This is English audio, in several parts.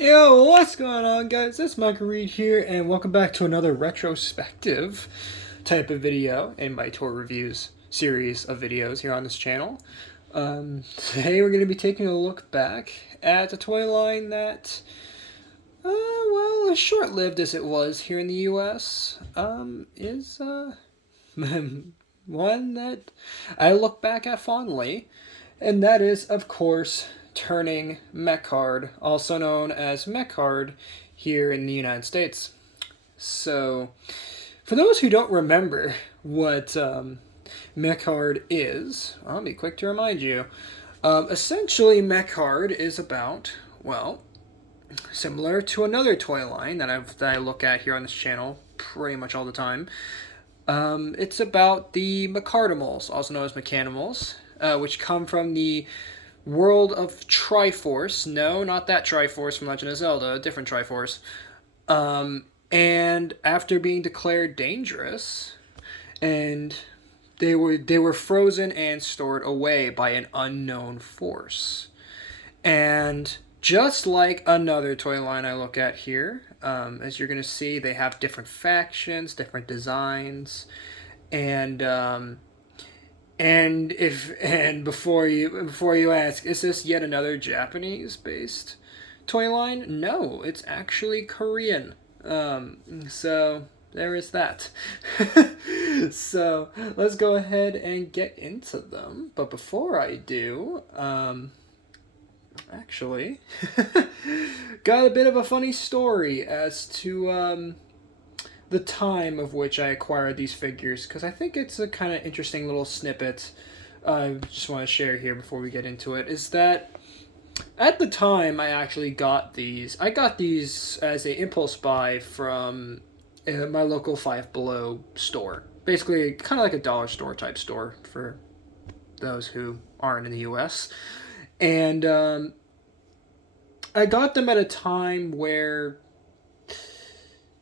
Yo, what's going on, guys? It's Mecard here, and welcome back to another retrospective type of video in my toy reviews series of videos here on this channel. Today we're going to be taking a look back at a toy line that, as short-lived as it was here in the U.S., is one that I look back at fondly, and that is, of course, turning Mecard, also known as Mecard here in the United States. So, for those who don't remember what Mecard is, I'll be quick to remind you. Essentially, Mecard is about, well, similar to another toy line that I look at here on this channel pretty much all the time. It's about the Mecardimals, also known as Mechanimals, which come from the world of Triforce. No, not that Triforce from Legend of Zelda, a different Triforce. And after being declared dangerous, and they were frozen and stored away by an unknown force. And just like another toy line I look at here, as you're going to see, they have different factions, different designs, and before you ask, is this yet another Japanese-based toy line? No, it's actually Korean. So there is that. So let's go ahead and get into them. But before I do, actually, got a bit of a funny story as to the time of which I acquired these figures, because I think it's a kind of interesting little snippet I just want to share here before we get into it, is that at the time I actually got these. I got these as an impulse buy from my local Five Below store. Basically, kind of like a dollar store type store for those who aren't in the U.S. And I got them at a time where,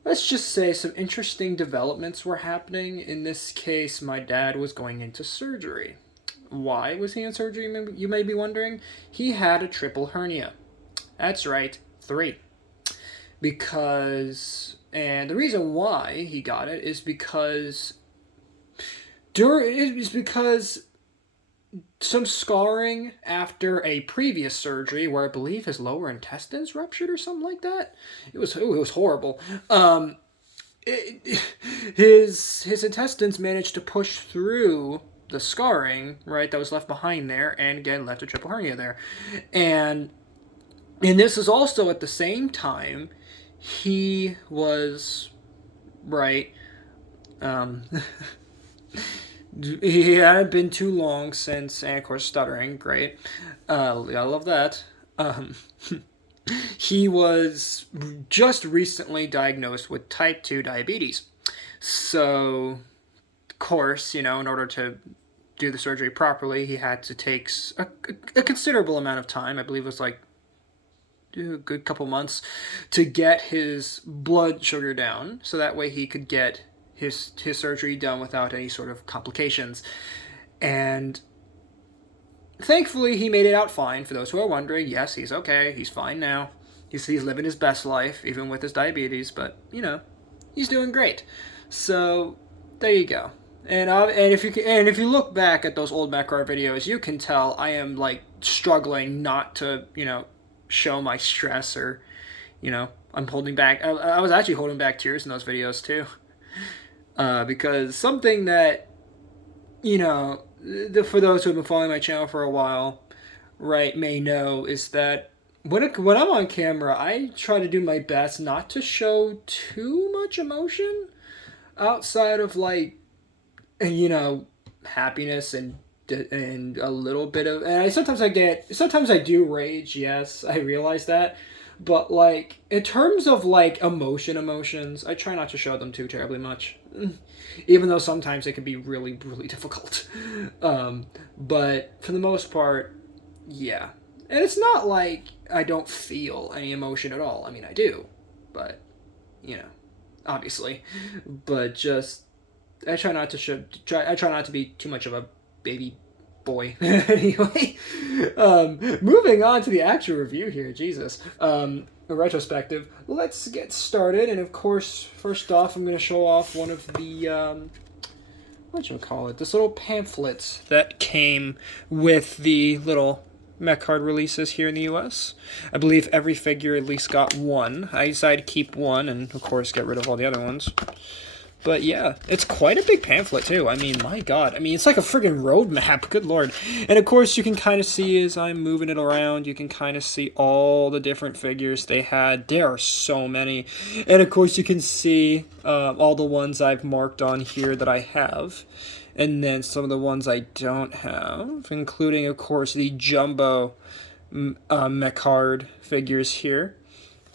let's just say, some interesting developments were happening. In this case, my dad was going into surgery. Why was he in surgery, you may be wondering? He had a triple hernia. That's right, 3. And the reason why he got it is because some scarring after a previous surgery where I believe his lower intestines ruptured or something like that. It was horrible. His intestines managed to push through the scarring, right, that was left behind there, and again left a triple hernia there. And this is also at the same time he was, right, he hadn't been too long since, and of course stuttering, great, I love that. He was just recently diagnosed with type 2 diabetes. So, of course, in order to do the surgery properly, he had to take a considerable amount of time. I believe it was like a good couple months to get his blood sugar down, so that way he could get his surgery done without any sort of complications. And thankfully, he made it out fine. For those who are wondering, yes, he's okay. He's fine now. He's living his best life, even with his diabetes, but, he's doing great. So, there you go. And if you look back at those old Mecard videos, you can tell I am, like, struggling not to, show my stress, or, I'm holding back. I was actually holding back tears in those videos, too. Because something that, for those who have been following my channel for a while, right, may know, is that when I'm on camera, I try to do my best not to show too much emotion outside of, like, happiness and a little bit of, and sometimes I do rage, yes, I realize that, but, like, in terms of, like, emotions, I try not to show them too terribly much, even though sometimes it can be really, really difficult. But for the most part, yeah. And it's not like I don't feel any emotion at all. I mean, I do, but, obviously. But just, I try not to be too much of a baby boy. Anyway, moving on to the actual review here, Jesus. a retrospective, let's get started. And of course, first off, I'm going to show off one of the whatchamacallit, this little pamphlet that came with the little Mecard releases here in the US. I believe every figure at least got one. I decided to keep one and, of course, get rid of all the other ones. But yeah, it's quite a big pamphlet too. I mean, my god. I mean, it's like a friggin' road map, good lord. And of course, you can kind of see as I'm moving it around, you can kind of see all the different figures they had. There are so many. And of course, you can see all the ones I've marked on here that I have. And then some of the ones I don't have, including, of course, the jumbo Mecard figures here.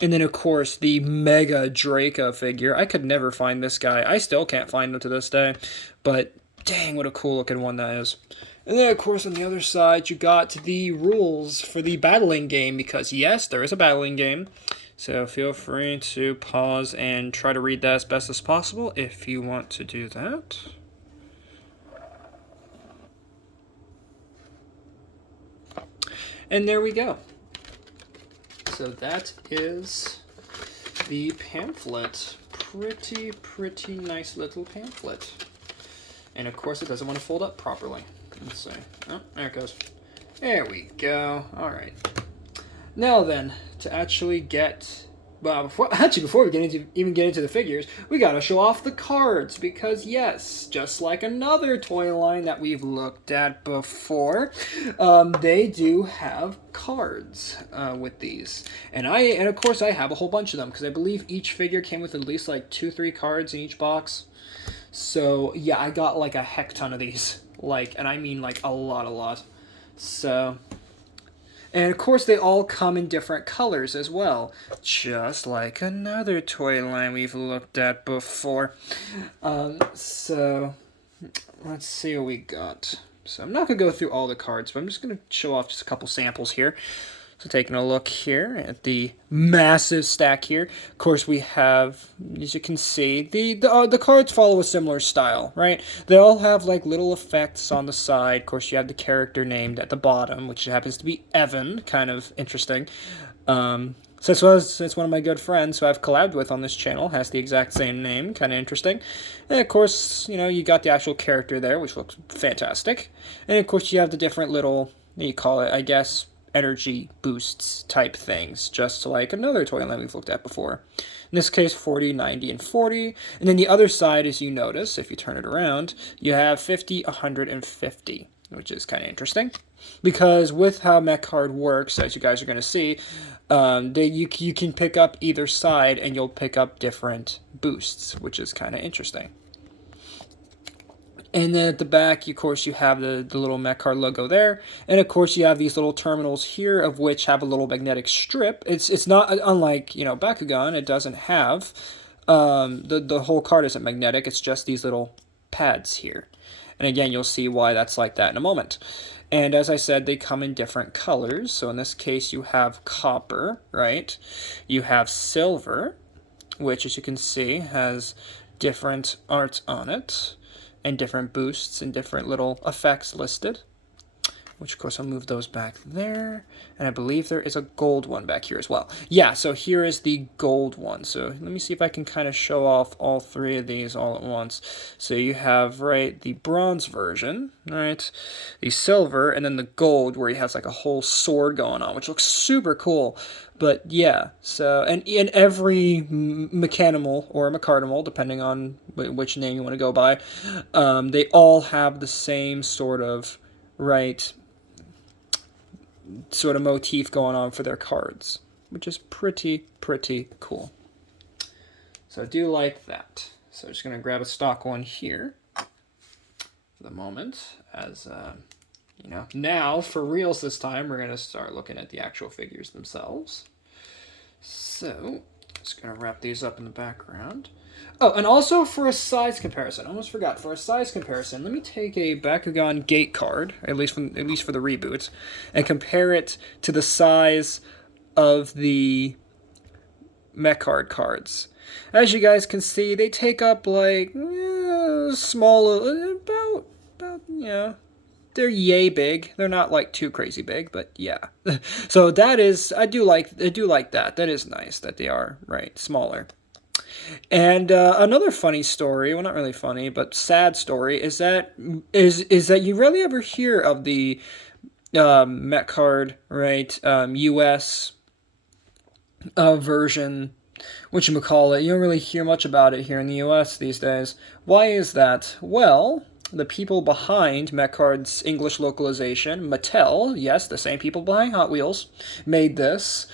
And then, of course, the Mega Draco figure. I could never find this guy. I still can't find him to this day. But, dang, what a cool-looking one that is. And then, of course, on the other side, you got the rules for the battling game. Because, yes, there is a battling game. So, feel free to pause and try to read that as best as possible if you want to do that. And there we go. So that is the pamphlet. Pretty nice little pamphlet. And of course it doesn't want to fold up properly. Let's see. Oh, there it goes. There we go. Alright. Now then, to actually get... Well, before we even get into the figures, we gotta show off the cards, because yes, just like another toy line that we've looked at before, they do have cards with these. And of course I have a whole bunch of them, because I believe each figure came with at least like 2-3 cards in each box. So yeah, I got like a heck ton of these. And I mean like a lot. So... And of course they all come in different colors as well, just like another toy line we've looked at before. So let's see what we got. So I'm not going to go through all the cards, but I'm just going to show off just a couple samples here. So taking a look here at the massive stack here. Of course, we have, as you can see, the cards follow a similar style, right? They all have like little effects on the side. Of course, you have the character named at the bottom, which happens to be Evan. Kind of interesting. Since one of my good friends who I've collabed with on this channel has the exact same name. Kind of interesting. And of course, you got the actual character there, which looks fantastic. And of course, you have the different little, what do you call it, I guess, energy boosts type things, just like another toy line we've looked at before. In this case, 40, 90, and 40. And then the other side, as you notice, if you turn it around, you have 50, 100, and 50, which is kind of interesting. Because with how Mecard works, as you guys are going to see, you can pick up either side and you'll pick up different boosts, which is kind of interesting. And then at the back, of course, you have the little Mecard logo there. And of course, you have these little terminals here, of which have a little magnetic strip. It's not, unlike, Bakugan, it doesn't have, the whole card isn't magnetic. It's just these little pads here. And again, you'll see why that's like that in a moment. And as I said, they come in different colors. So in this case, you have copper, right? You have silver, which, as you can see, has different art on it, and different boosts and different little effects listed, which of course I'll move those back there. And I believe there is a gold one back here as well. Yeah, so here is the gold one. So let me see if I can kind of show off all three of these all at once. So you have, right, the bronze version, right, the silver, and then the gold where he has like a whole sword going on, which looks super cool. But yeah, so, and in every mechanimal or Mecardimal, depending on which name you want to go by, they all have the same sort of, right, sort of motif going on for their cards, which is pretty cool. So I do like that. So I'm just going to grab a stock one here for the moment, as now for reals this time we're going to start looking at the actual figures themselves. So just going to wrap these up in the background. Oh, and also for a size comparison, I almost forgot, for a size comparison, let me take a Bakugan Gate card, at least for the reboots, and compare it to the size of the Mecard cards. As you guys can see, they take up like small, about they're yay big. They're not like too crazy big, but yeah. So that is, I do like that. That is nice that they are, right, smaller. And another funny story, well, not really funny, but sad story, is that you rarely ever hear of the Mecard, right, US version, whatchamacallit. You don't really hear much about it here in the US these days. Why is that? Well, the people behind Mecard's English localization, Mattel, yes, the same people behind Hot Wheels, made this,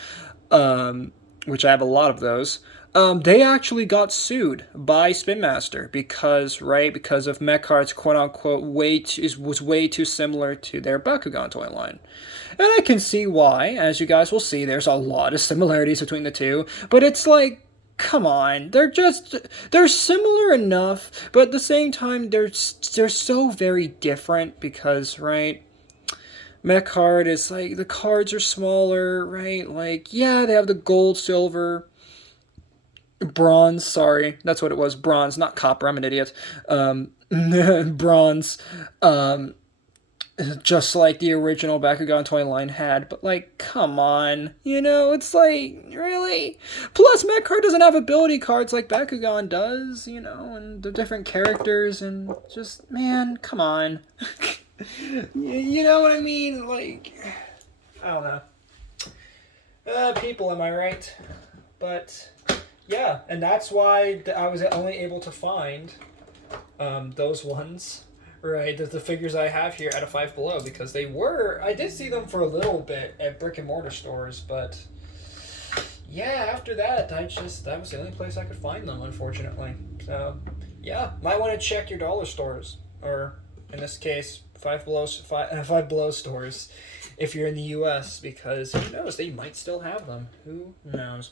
which I have a lot of those. They actually got sued by Spin Master because of Mecard's quote-unquote was way too similar to their Bakugan toy line. And I can see why. As you guys will see, there's a lot of similarities between the two, but it's like, come on, they're similar enough, but at the same time they're so very different because, right, Mecard is like, the cards are smaller, right? Like, yeah, they have the gold, silver, bronze, sorry, that's what it was, bronze, not copper, I'm an idiot. Bronze, just like the original Bakugan toy line had, but like, come on, it's like, really? Plus, Mecard doesn't have ability cards like Bakugan does, and the different characters, and just, man, come on. You know what I mean? Like, I don't know. People, am I right? But yeah, and that's why I was only able to find those ones, right? The figures I have here at a Five Below, because I did see them for a little bit at brick and mortar stores, but yeah, after that, that was the only place I could find them, unfortunately. So yeah, might want to check your dollar stores, or in this case, Five Below stores, if you're in the U.S., because who knows, they might still have them. Who knows?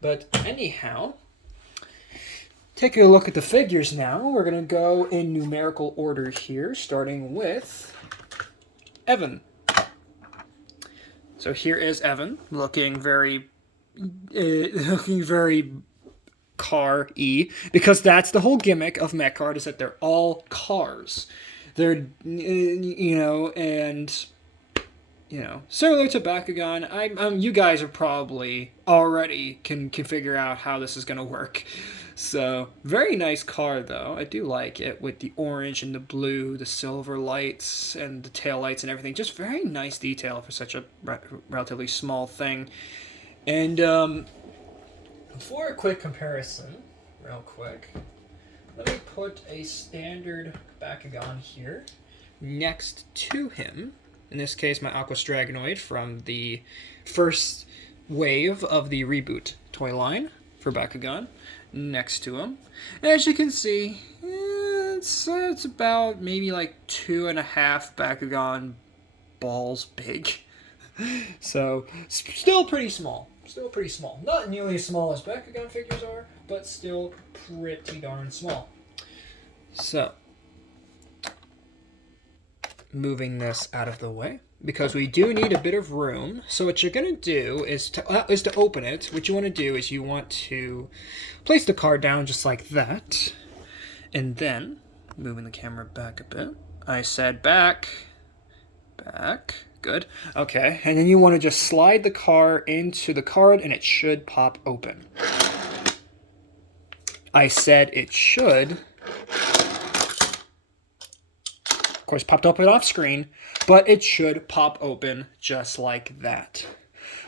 But anyhow, taking a look at the figures now, we're going to go in numerical order here, starting with Evan. So here is Evan, looking very car-y, because that's the whole gimmick of Mecard, is that they're all cars. They're, and similar to Bakugan, you guys are probably already can figure out how this is going to work. So, very nice car, though. I do like it with the orange and the blue, the silver lights, and the tail lights and everything. Just very nice detail for such a relatively small thing. And for a quick comparison, real quick, let me put a standard Bakugan here next to him. In this case, my Aqua Stragonoid from the first wave of the reboot toy line for Bakugan, next to him. And as you can see, it's about maybe like 2.5 Bakugan balls big. So, still pretty small. Not nearly as small as Bakugan figures are, but still pretty darn small. So, moving this out of the way, because we do need a bit of room. So what you're going to do is to open it. What you want to do is you want to place the card down just like that. And then, moving the camera back a bit. I said back. Good. Okay. And then you want to just slide the card into the card and it should pop open. I said it should. Of course, popped open off screen, but it should pop open just like that.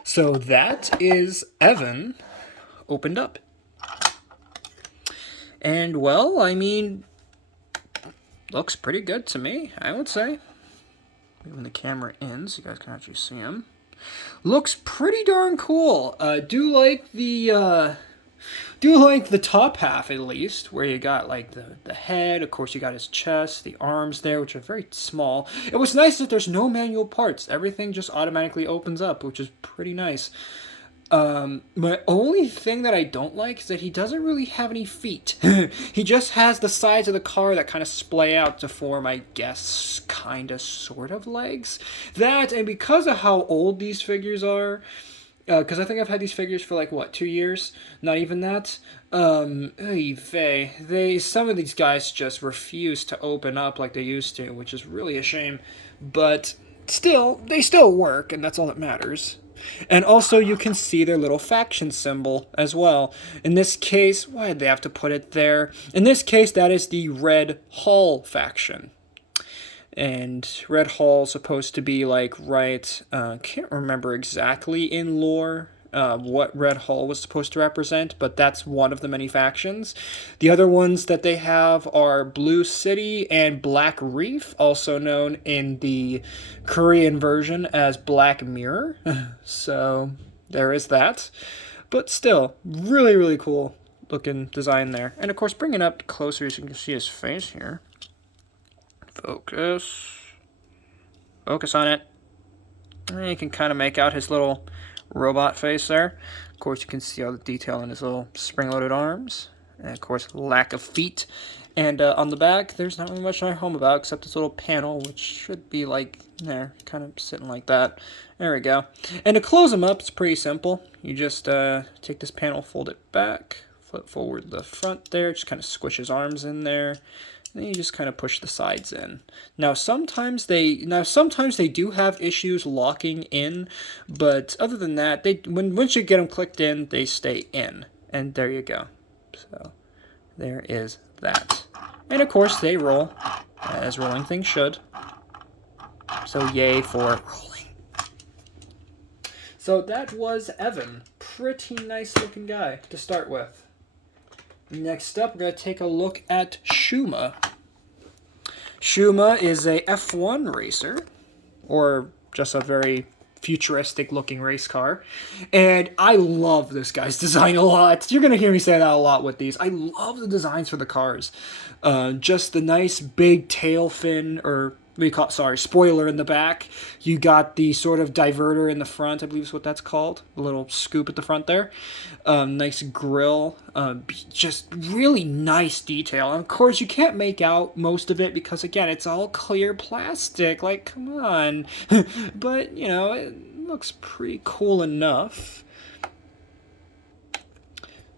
So that is Evan opened up. And, well, I mean, looks pretty good to me, I would say. Moving the camera in so you guys can actually see him. Looks pretty darn cool. Do like the top half, at least, where you got like the head. Of course, you got his chest, the arms there, which are very small. It was nice that there's no manual parts. Everything just automatically opens up, which is pretty nice. My only thing that I don't like is that he doesn't really have any feet. He just has the sides of the car that kind of splay out to form, I guess, kind of, sort of legs. That, and because of how old these figures are, Because I think I've had these figures for like what, 2 years? Not even that. Oy vey. Some of these guys just refuse to open up like they used to, which is really a shame. But still, they still work, and that's all that matters. And also, you can see their little faction symbol as well. In this case, why did they have to put it there? In this case, that is the Red Hall faction. And Red Hall is supposed to be like right. Can't remember exactly in lore what Red Hall was supposed to represent, but that's one of the many factions. The other ones that they have are Blue City and Black Reef, also known in the Korean version as Black Mirror. So there is that. But still, really, really cool looking design there. And of course, bring it up closer so you can see his face here. Focus. Focus on it. And you can kind of make out his little robot face there. Of course, you can see all the detail in his little spring-loaded arms. And of course, lack of feet. And on the back, there's not really much to write home about except this little panel, which should be like there, kind of sitting like that. There we go. And to close them up, it's pretty simple. You just take this panel, fold it back, flip forward the front there, just kind of squish his arms in there. Then you just kind of push the sides in. Now sometimes they do have issues locking in, but other than that, once you get them clicked in, they stay in. And there you go. So there is that. And of course they roll, as rolling things should. So yay for rolling. So that was Evan. Pretty nice looking guy to start with. Next up, we're going to take a look at Shuma. Shuma is a F1 racer, or just a very futuristic looking race car. And I love this guy's design a lot. You're going to hear me say that a lot with these. I love the designs for the cars. Just the nice big tail fin, or spoiler in the back. You got the sort of diverter in the front, I believe is what that's called. The little scoop at the front there. Nice grill. Just really nice detail. And of course, you can't make out most of it because, again, it's all clear plastic. Like, come on. But, you know, it looks pretty cool enough.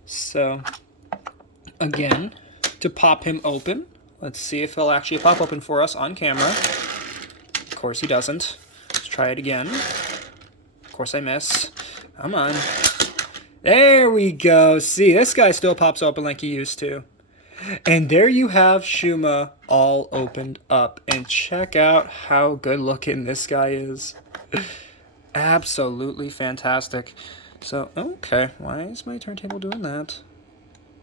So, again, to pop him open, let's see if he'll actually pop open for us on camera. Of course he doesn't. Let's try it again. Of course I miss. Come on. There we go. See, this guy still pops open like he used to. And there you have Shuma all opened up. And check out how good looking this guy is. Absolutely fantastic. So, okay. Why is my turntable doing that?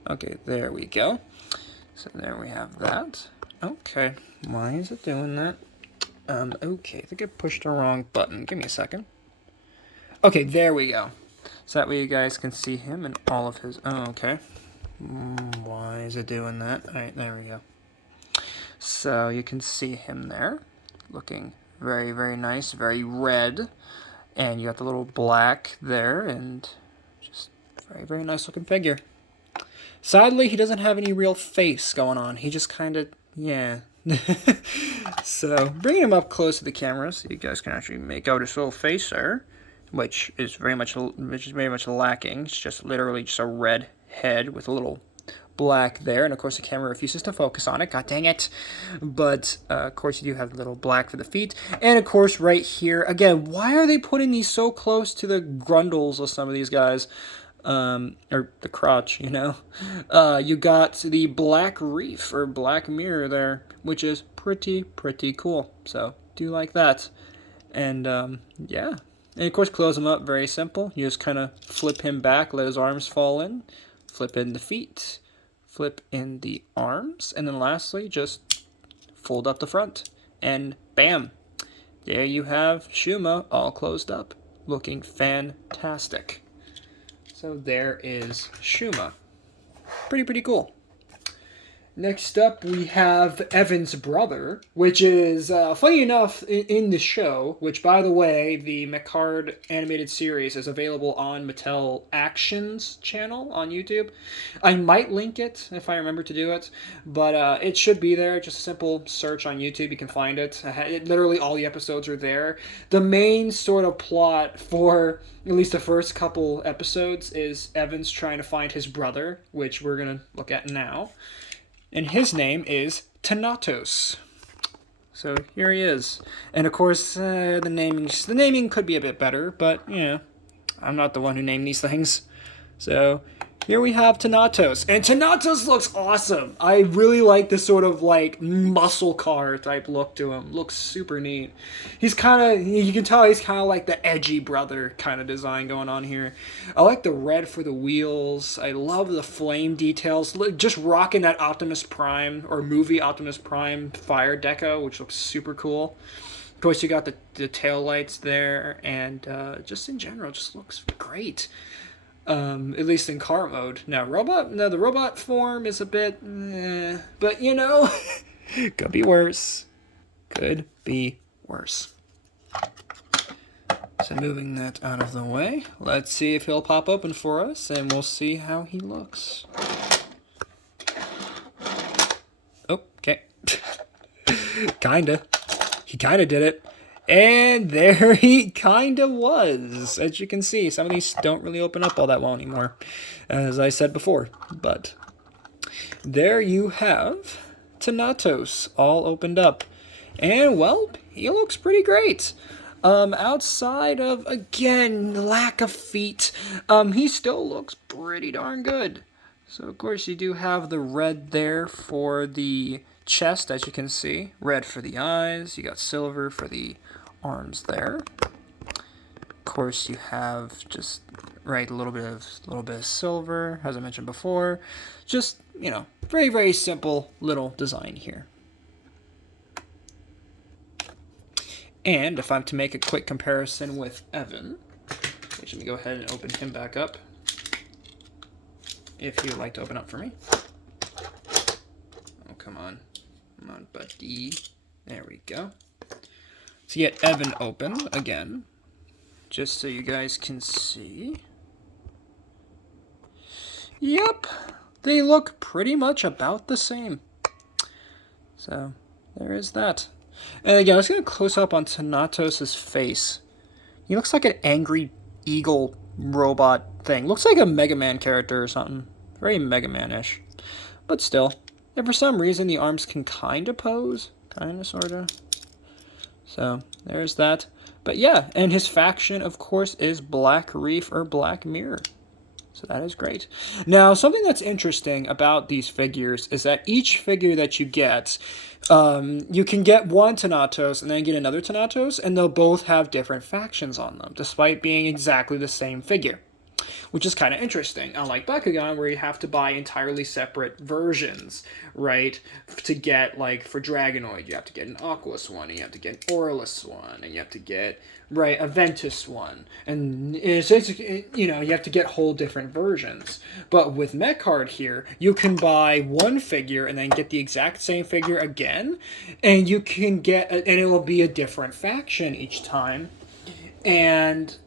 Okay, there we go. So there we have that. Okay, why is it doing that? Okay, I think I pushed the wrong button. Give me a second. Okay, there we go. So that way you guys can see him and all of his... Oh, okay. Why is it doing that? Alright, there we go. So you can see him there. Looking very, very nice. Very red. And you got the little black there. And just very, very nice looking figure. Sadly, he doesn't have any real face going on. He just kind of, yeah. So, bringing him up close to the camera so you guys can actually make out his little face there, which is very much lacking. It's just literally just a red head with a little black there, and of course the camera refuses to focus on it. God dang it! But of course you do have the little black for the feet, and of course right here again. Why are they putting these so close to the grundles of some of these guys? Or the crotch, you know. You got the Black Reef or Black Mirror there, which is pretty cool. So do like that. And yeah. And of course close him up, very simple. You just kind of flip him back, let his arms fall in, flip in the feet, flip in the arms, and then lastly just fold up the front. And bam! There you have Shuma all closed up, looking fantastic. So there is Shuma. Pretty cool. Next up, we have Evan's brother, which is, funny enough, in the show, which, by the way, the Mecard animated series is available on Mattel Actions channel on YouTube. I might link it if I remember to do it, but it should be there. Just a simple search on YouTube, you can find it. Literally all the episodes are there. The main sort of plot for at least the first couple episodes is Evan's trying to find his brother, which we're going to look at now. And his name is Thanatos. So here he is. And of course, the naming could be a bit better, but, you know, I'm not the one who named these things. So here we have Thanatos. And Thanatos looks awesome. I really like this sort of, like, muscle car type look to him. Looks super neat. He's kind of, you can tell he's kind of like the edgy brother kind of design going on here. I like the red for the wheels. I love the flame details. Just rocking that Optimus Prime, or movie Optimus Prime fire deco, which looks super cool. Of course, you got the tail lights there, and just in general, just looks great. At least in car mode. Now, the robot form is a bit, but you know, could be worse. Could be worse. So moving that out of the way, let's see if he'll pop open for us, and we'll see how he looks. Okay. Kinda. He kinda did it. And there he kinda was. As you can see, some of these don't really open up all that well anymore, as I said before. But there you have Thanatos all opened up. And, well, he looks pretty great. Outside of, again, lack of feet, he still looks pretty darn good. So, of course, you do have the red there for the chest, as you can see. Red for the eyes. You got silver for the arms there. Of course, you have just a little bit of silver, as I mentioned before. Just, you know, very, very simple little design here. And if I'm to make a quick comparison with Evan, let me go ahead and open him back up. If you would like to open up for me. Oh, come on. Come on, buddy. There we go. So get Evan open again, just so you guys can see. Yep, they look pretty much about the same. So there is that. And again, let's get a close up on Thanatos' face. He looks like an angry eagle robot thing. Looks like a Mega Man character or something. Very Mega Man-ish. But still. And for some reason, the arms can kind of pose. Kind of, sort of. So, there's that. But yeah, and his faction, of course, is Black Reef or Black Mirror. So that is great. Now, something that's interesting about these figures is that each figure that you get, you can get one Thanatos and then get another Thanatos, and they'll both have different factions on them, despite being exactly the same figure. Which is kind of interesting. Unlike Bakugan, where you have to buy entirely separate versions, right? To get, like, for Dragonoid, you have to get an Aquos one, and you have to get an Aurelus one, and you have to get, right, a Ventus one. And, it's you know, you have to get whole different versions. But with Mecard here, you can buy one figure and then get the exact same figure again, and you can get, and it will be a different faction each time. And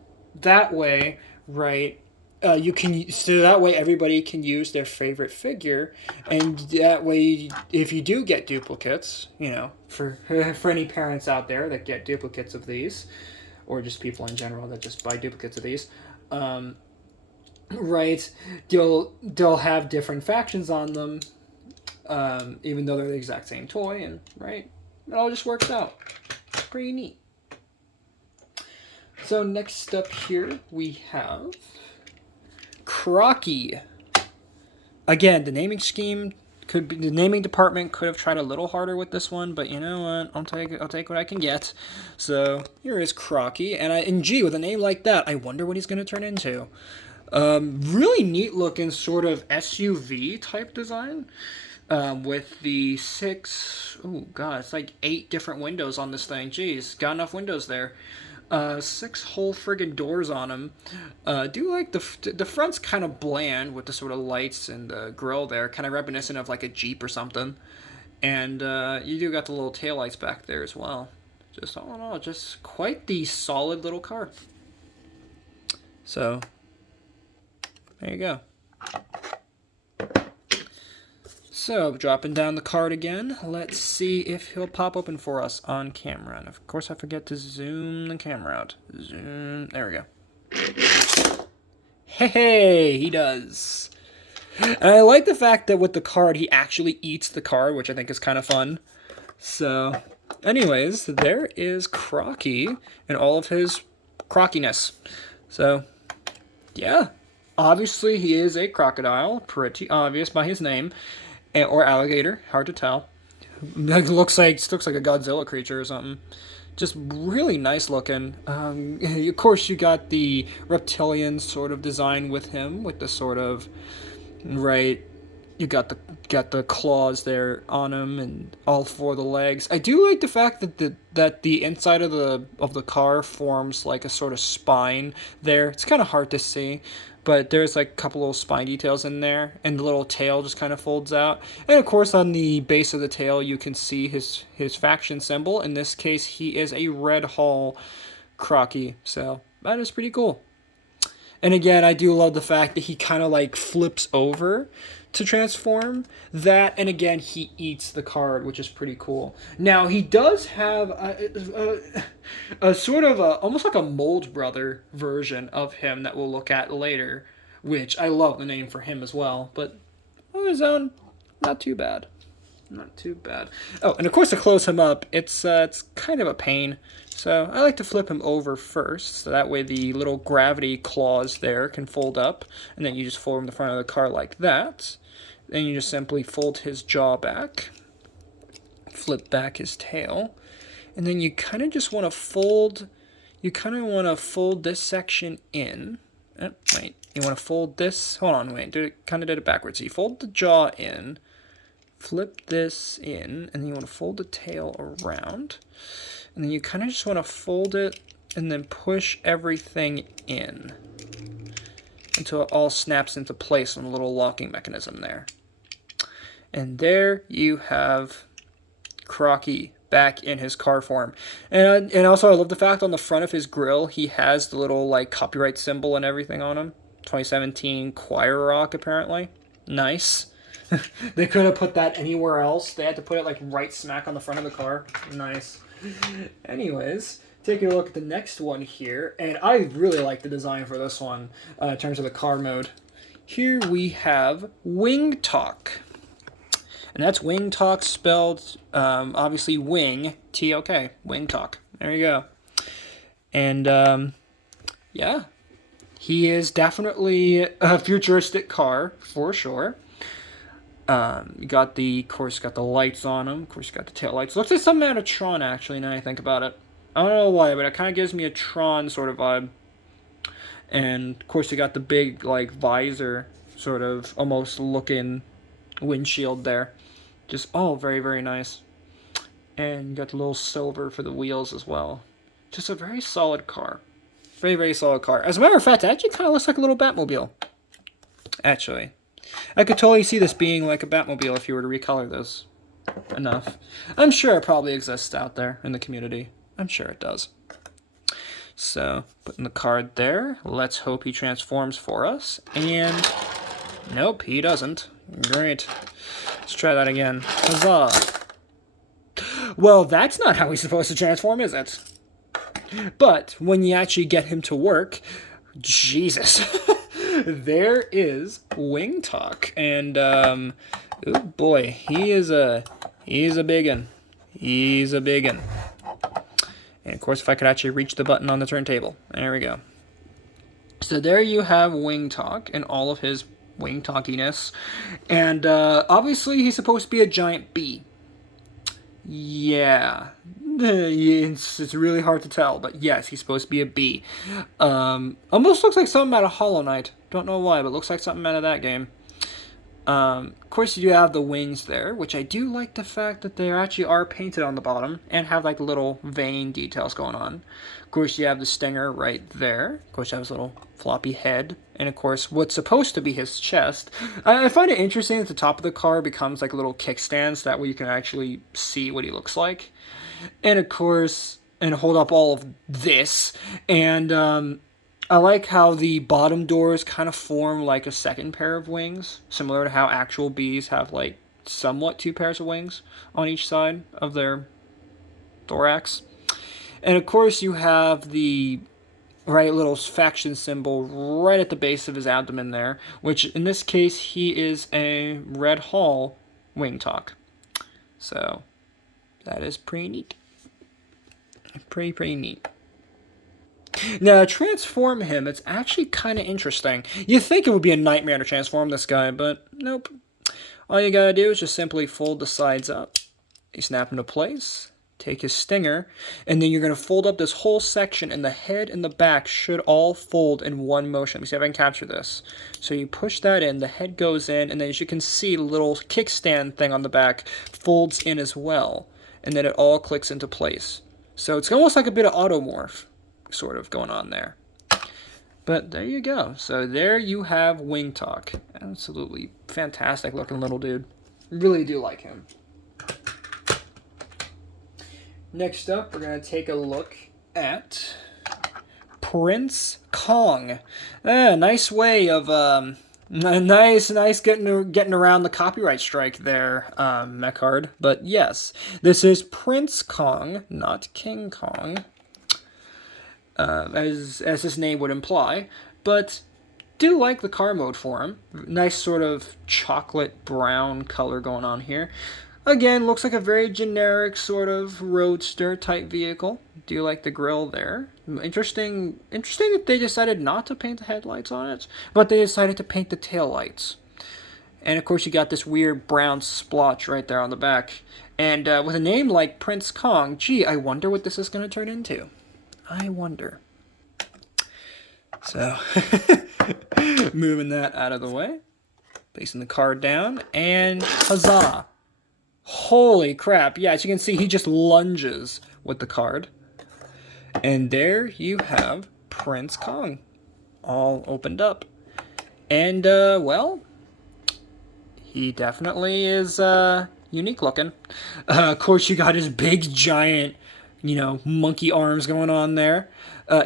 that way, right, so that way everybody can use their favorite figure, and that way, if you do get duplicates, you know, for any parents out there that get duplicates of these, or just people in general that just buy duplicates of these, right, they'll have different factions on them, even though they're the exact same toy, and right, it all just works out. It's pretty neat. So next up here we have Crocky. Again, the naming scheme could be, the naming department could have tried a little harder with this one, but you know what? I'll take what I can get. So here is Crocky, and gee, with a name like that, I wonder what he's going to turn into. Really neat looking sort of SUV type design. With the it's like 8 different windows on this thing. Jeez, got enough windows there. Six whole friggin' doors on him. Do like the front's kind of bland with the sort of lights and the grill there, kind of reminiscent of like a Jeep or something. And you do got the little taillights back there as well. Just all in all, just quite the solid little car. So there you go. So, dropping down the card again, let's see if he'll pop open for us on camera. And of course I forget to zoom the camera out. Zoom, there we go. Hey, he does. And I like the fact that with the card, he actually eats the card, which I think is kind of fun. So, anyways, there is Crocky and all of his crockiness. So, yeah. Obviously, he is a crocodile. Pretty obvious by his name. Or alligator, hard to tell. It looks like a Godzilla creature or something. Just really nice looking. Of course, you got the reptilian sort of design with him, with the sort of right. You got the claws there on him, and all four of the legs. I do like the fact that the inside of the car forms like a sort of spine there. It's kind of hard to see, but there's like a couple little spine details in there, and the little tail just kind of folds out. And of course, on the base of the tail, you can see his faction symbol. In this case, he is a Red Hall Crocky, so that is pretty cool. And again, I do love the fact that he kind of like flips over to transform that, and again he eats the card, which is pretty cool. Now he does have a sort of almost like a Mold Brother version of him that we'll look at later, which I love the name for him as well, but on his own, not too bad. Not too bad. Oh, and of course to close him up, it's kind of a pain. So I like to flip him over first, so that way the little gravity claws there can fold up, and then you just form the front of the car like that. Then you just simply fold his jaw back, flip back his tail, and then you kind of just want to fold. You kind of want to fold this section in. Oh, wait, you want to fold this. Hold on, wait. Kind of did it backwards. So you fold the jaw in, flip this in, and then you want to fold the tail around, and then you kind of just want to fold it and then push everything in until it all snaps into place on a little locking mechanism there. And there you have Crocky back in his car form. And also I love the fact on the front of his grill, he has the little like copyright symbol and everything on him. 2017 Choir Rock, apparently. Nice. They could have put that anywhere else. They had to put it like right smack on the front of the car. Nice. Anyways, taking a look at the next one here, and I really like the design for this one in terms of the car mode. Here we have Wing Talk. And that's Wing Talk spelled, obviously, Wing, T-O-K, Wing Talk. There you go. And, yeah, he is definitely a futuristic car, for sure. You got of course, got the lights on him. Of course, you got the tail lights. Looks like something out of Tron, actually, now I think about it. I don't know why, but it kind of gives me a Tron sort of vibe. And, of course, you got the big, like, visor, sort of, almost looking windshield there. Just all very, very nice. And you got the little silver for the wheels as well. Just a very solid car. Very, very solid car. As a matter of fact, it actually kind of looks like a little Batmobile. Actually. I could totally see this being like a Batmobile if you were to recolor this enough. I'm sure it probably exists out there in the community. I'm sure it does. So, putting the card there. Let's hope he transforms for us. And nope, he doesn't. Great. Let's try that again. Huzzah. Well, that's not how he's supposed to transform, is it? But when you actually get him to work, Jesus. There is Wing Talk. And, oh boy, he's a biggin'. He's a biggin'. And of course, if I could actually reach the button on the turntable. There we go. So there you have Wing Talk and all of his wing talkiness. And obviously, he's supposed to be a giant bee. Yeah. It's really hard to tell, but yes, he's supposed to be a bee. Almost looks like something out of Hollow Knight. Don't know why, but looks like something out of that game. Of course, you do have the wings there, which I do like the fact that they actually are painted on the bottom and have like little vein details going on. Of course, you have the stinger right there. Of course, you have his little floppy head. And of course, what's supposed to be his chest. I find it interesting that the top of the car becomes like a little kickstand, so that way you can actually see what he looks like. And of course, and hold up all of this. And I like how the bottom doors kind of form like a second pair of wings, similar to how actual bees have like somewhat two pairs of wings on each side of their thorax. And of course, you have the right little faction symbol right at the base of his abdomen there, which in this case he is a Red Hall wing talk. So that is pretty neat. Pretty neat. Now, to transform him, it's actually kind of interesting. You'd think it would be a nightmare to transform this guy, but nope. All you gotta do is just simply fold the sides up. You snap into place, take his stinger, and then you're gonna fold up this whole section, and the head and the back should all fold in one motion. Let me see if I can capture this. So you push that in, the head goes in, and then as you can see, the little kickstand thing on the back folds in as well, and then it all clicks into place. So it's almost like a bit of automorph sort of going on there. But there you go. So there you have Wing Talk. Absolutely fantastic looking little dude. Really do like him. Next up, we're going to take a look at Prince Kong. Nice way of nice getting around the copyright strike there, Mecard. But yes, this is Prince Kong, not King Kong. As his name would imply, but do like the car mode for him. Nice sort of chocolate brown color going on here. Again, looks like a very generic sort of roadster type vehicle. Do like the grille there. Interesting that they decided not to paint the headlights on it, but they decided to paint the taillights. And of course you got this weird brown splotch right there on the back. And with a name like Prince Kong, gee, I wonder what this is going to turn into. I wonder. So, moving that out of the way, placing the card down, and huzzah! Holy crap! Yeah, as you can see, he just lunges with the card. And there you have Prince Kong, all opened up. And, well, he definitely is unique looking. Of course, you got his big, giant, monkey arms going on there.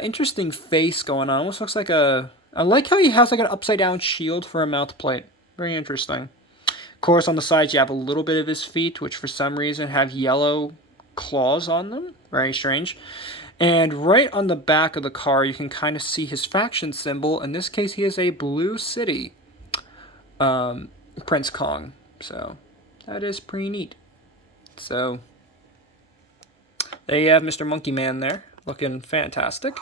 Interesting face going on. Almost looks like I like how he has like an upside down shield for a mouth plate. Very interesting. Of course, on the sides you have a little bit of his feet, which for some reason have yellow claws on them. Very strange. And right on the back of the car, you can kind of see his faction symbol. In this case, he is a Blue City Prince Kong. So that is pretty neat. So there you have Mr. Monkey Man there, looking fantastic.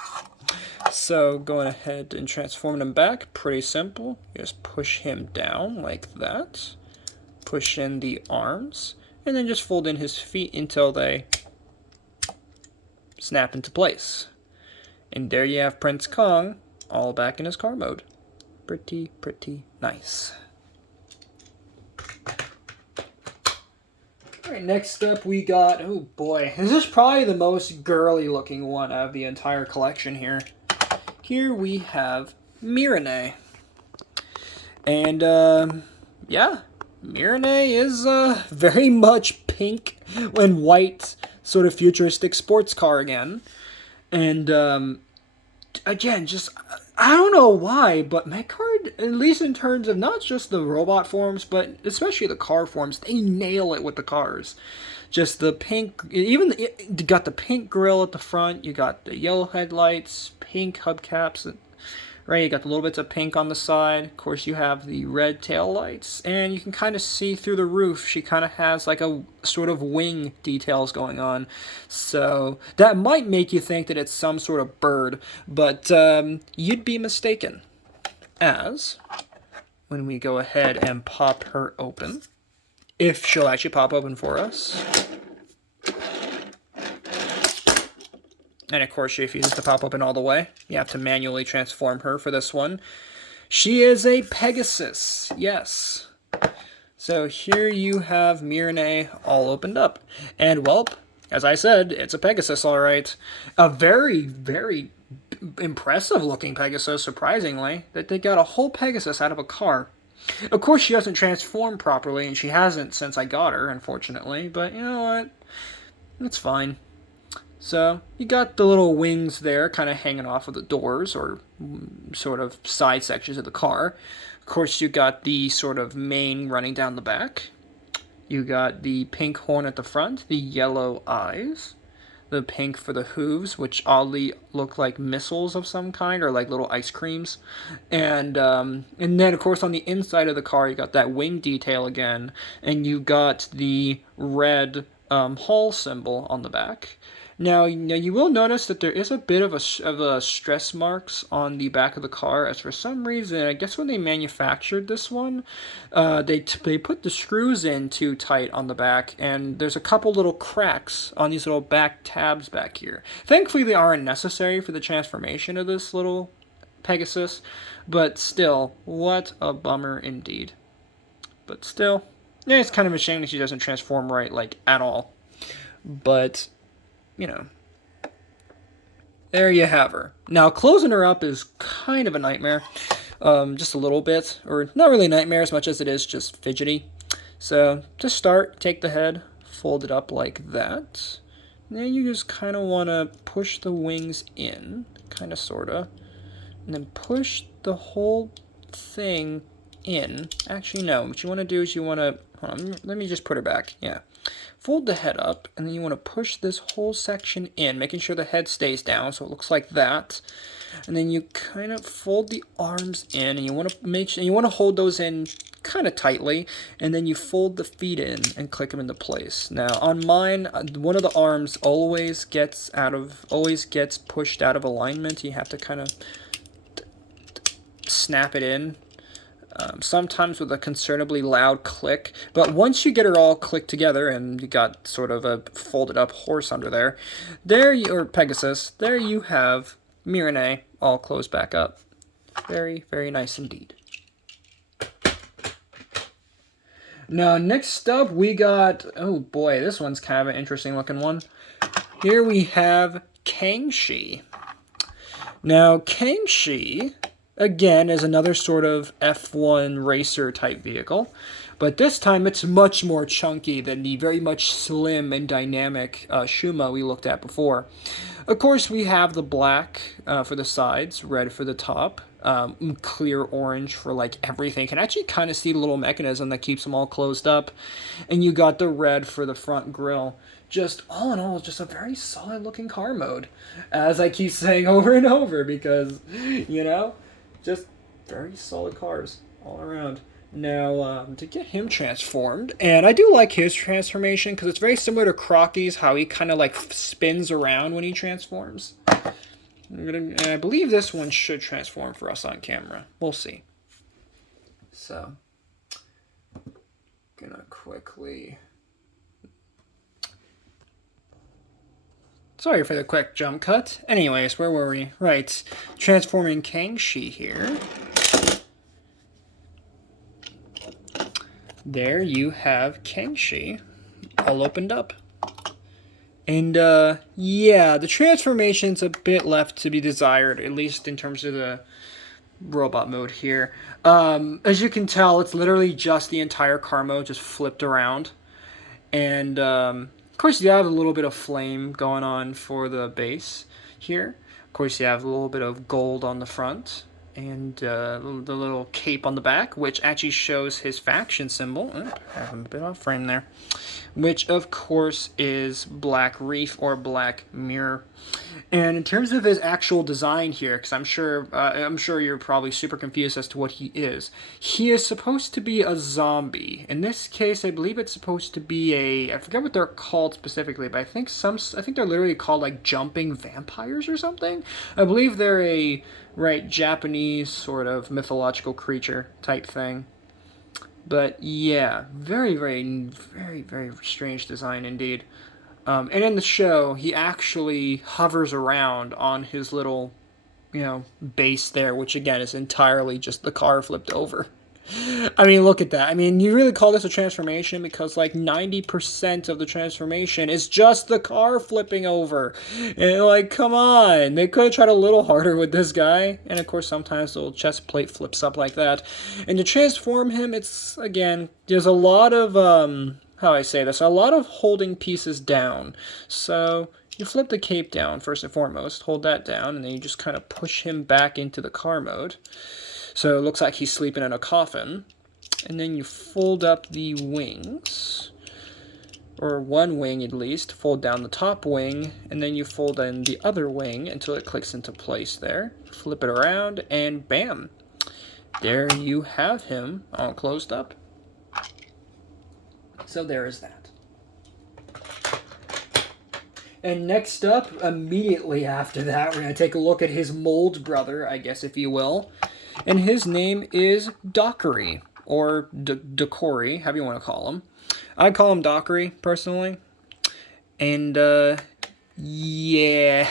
So going ahead and transforming him back, pretty simple. You just push him down like that. Push in the arms, and then just fold in his feet until they snap into place. And there you have Prince Kong, all back in his car mode. Pretty nice. Alright, next up we got, oh boy, this is probably the most girly looking one out of the entire collection here. Here we have Mirane. And, yeah, Mirane is very much pink and white, sort of futuristic sports car again. And, again, just, I don't know why, but Mecard, at least in terms of not just the robot forms, but especially the car forms, they nail it with the cars. Just the pink, you got the pink grille at the front, you got the yellow headlights, pink hubcaps, right? You got the little bits of pink on the side. Of course, you have the red tail lights, and you can kind of see through the roof. She kind of has like a sort of wing details going on. So that might make you think that it's some sort of bird, but you'd be mistaken. As when we go ahead and pop her open, if she'll actually pop open for us. And of course, she refuses to pop open all the way. You have to manually transform her for this one. She is a Pegasus, yes. So here you have MRGang all opened up. And, well, as I said, it's a Pegasus, all right. A very, very impressive looking Pegasus, surprisingly, that they got a whole Pegasus out of a car. Of course, she doesn't transform properly, and she hasn't since I got her, unfortunately, but you know what? It's fine. So, you got the little wings there kind of hanging off of the doors, or sort of side sections of the car. Of course, you got the sort of mane running down the back. You got the pink horn at the front, the yellow eyes, the pink for the hooves, which oddly look like missiles of some kind, or like little ice creams. And then, of course, on the inside of the car, you got that wing detail again, and you got the red hull symbol on the back. Now you will notice that there is a bit of a stress marks on the back of the car, as for some reason, I guess when they manufactured this one, they put the screws in too tight on the back, and there's a couple little cracks on these little back tabs back here. Thankfully, they aren't necessary for the transformation of this little Pegasus, but still, what a bummer indeed. But still, yeah, it's kind of a shame that she doesn't transform right, like, at all. But you know, there you have her. Now, closing her up is kind of a nightmare. Just a little bit. Or not really a nightmare as much as it is just fidgety. So, to start, take the head, fold it up like that. And then you just kind of want to push the wings in. Kind of, sort of. And then push the whole thing in. Actually, no. What you want to do is you want to... Hold on, let me just put her back. Yeah. Fold the head up, and then you want to push this whole section in, making sure the head stays down, so it looks like that. And then you kind of fold the arms in, and you want to make sure you want to hold those in kind of tightly, and then you fold the feet in and click them into place. Now, on mine, one of the arms always gets pushed out of alignment. You have to kind of snap it in. Sometimes with a concernably loud click, but once you get her all clicked together and you got sort of a folded up horse under there, or Pegasus, there you have MRGang all closed back up. Very, very nice indeed. Now, next up we got, oh boy, this one's kind of an interesting looking one. Here we have Kangxi. Now, Kangxi, again, is another sort of F1 racer type vehicle, but this time it's much more chunky than the very much slim and dynamic Shuma we looked at before. Of course, we have the black for the sides, red for the top, clear orange for like everything. You can actually kind of see the little mechanism that keeps them all closed up, and you got the red for the front grille. Just all in all, just a very solid looking car mode, as I keep saying over and over, because, you know, just very solid cars all around. Now, to get him transformed, and I do like his transformation because it's very similar to Crocky's, how he kind of like spins around when he transforms. And I believe this one should transform for us on camera. We'll see. So, gonna quickly... Sorry for the quick jump cut. Anyways, where were we? Right, transforming Kangxi here. There you have Kangxi all opened up. And, yeah, the transformation's a bit left to be desired, at least in terms of the robot mode here. As you can tell, it's literally just the entire car mode just flipped around. And, of course, you have a little bit of flame going on for the base here. Of course, you have a little bit of gold on the front. And the little cape on the back, which actually shows his faction symbol. I have him a bit off frame there. Which, of course, is Black Reef or Black Mirror. And in terms of his actual design here, because I'm sure you're probably super confused as to what he is. He is supposed to be a zombie. In this case, I believe it's supposed to be I forget what they're called specifically, but I think they're literally called like jumping vampires or something. I believe they're a Japanese sort of mythological creature type thing. But yeah, very, very, very, very strange design indeed. And in the show, he actually hovers around on his little, base there, which again is entirely just the car flipped over. I mean, look at that. I mean, you really call this a transformation because like 90% of the transformation is just the car flipping over. And like, come on. They could have tried a little harder with this guy. And of course, sometimes the little chest plate flips up like that. And to transform him, it's, again, there's a lot of, how I say this, a lot of holding pieces down. So you flip the cape down first and foremost, hold that down, and then you just kind of push him back into the car mode. So it looks like he's sleeping in a coffin. And then you fold up the wings, or one wing at least, fold down the top wing, and then you fold in the other wing until it clicks into place there. Flip it around, and bam! There you have him all closed up. So there is that. And next up, immediately after that, we're going to take a look at his mold brother, I guess if you will. And his name is Dockery, or Dockery, however you want to call him. I call him Dockery, personally. And, yeah,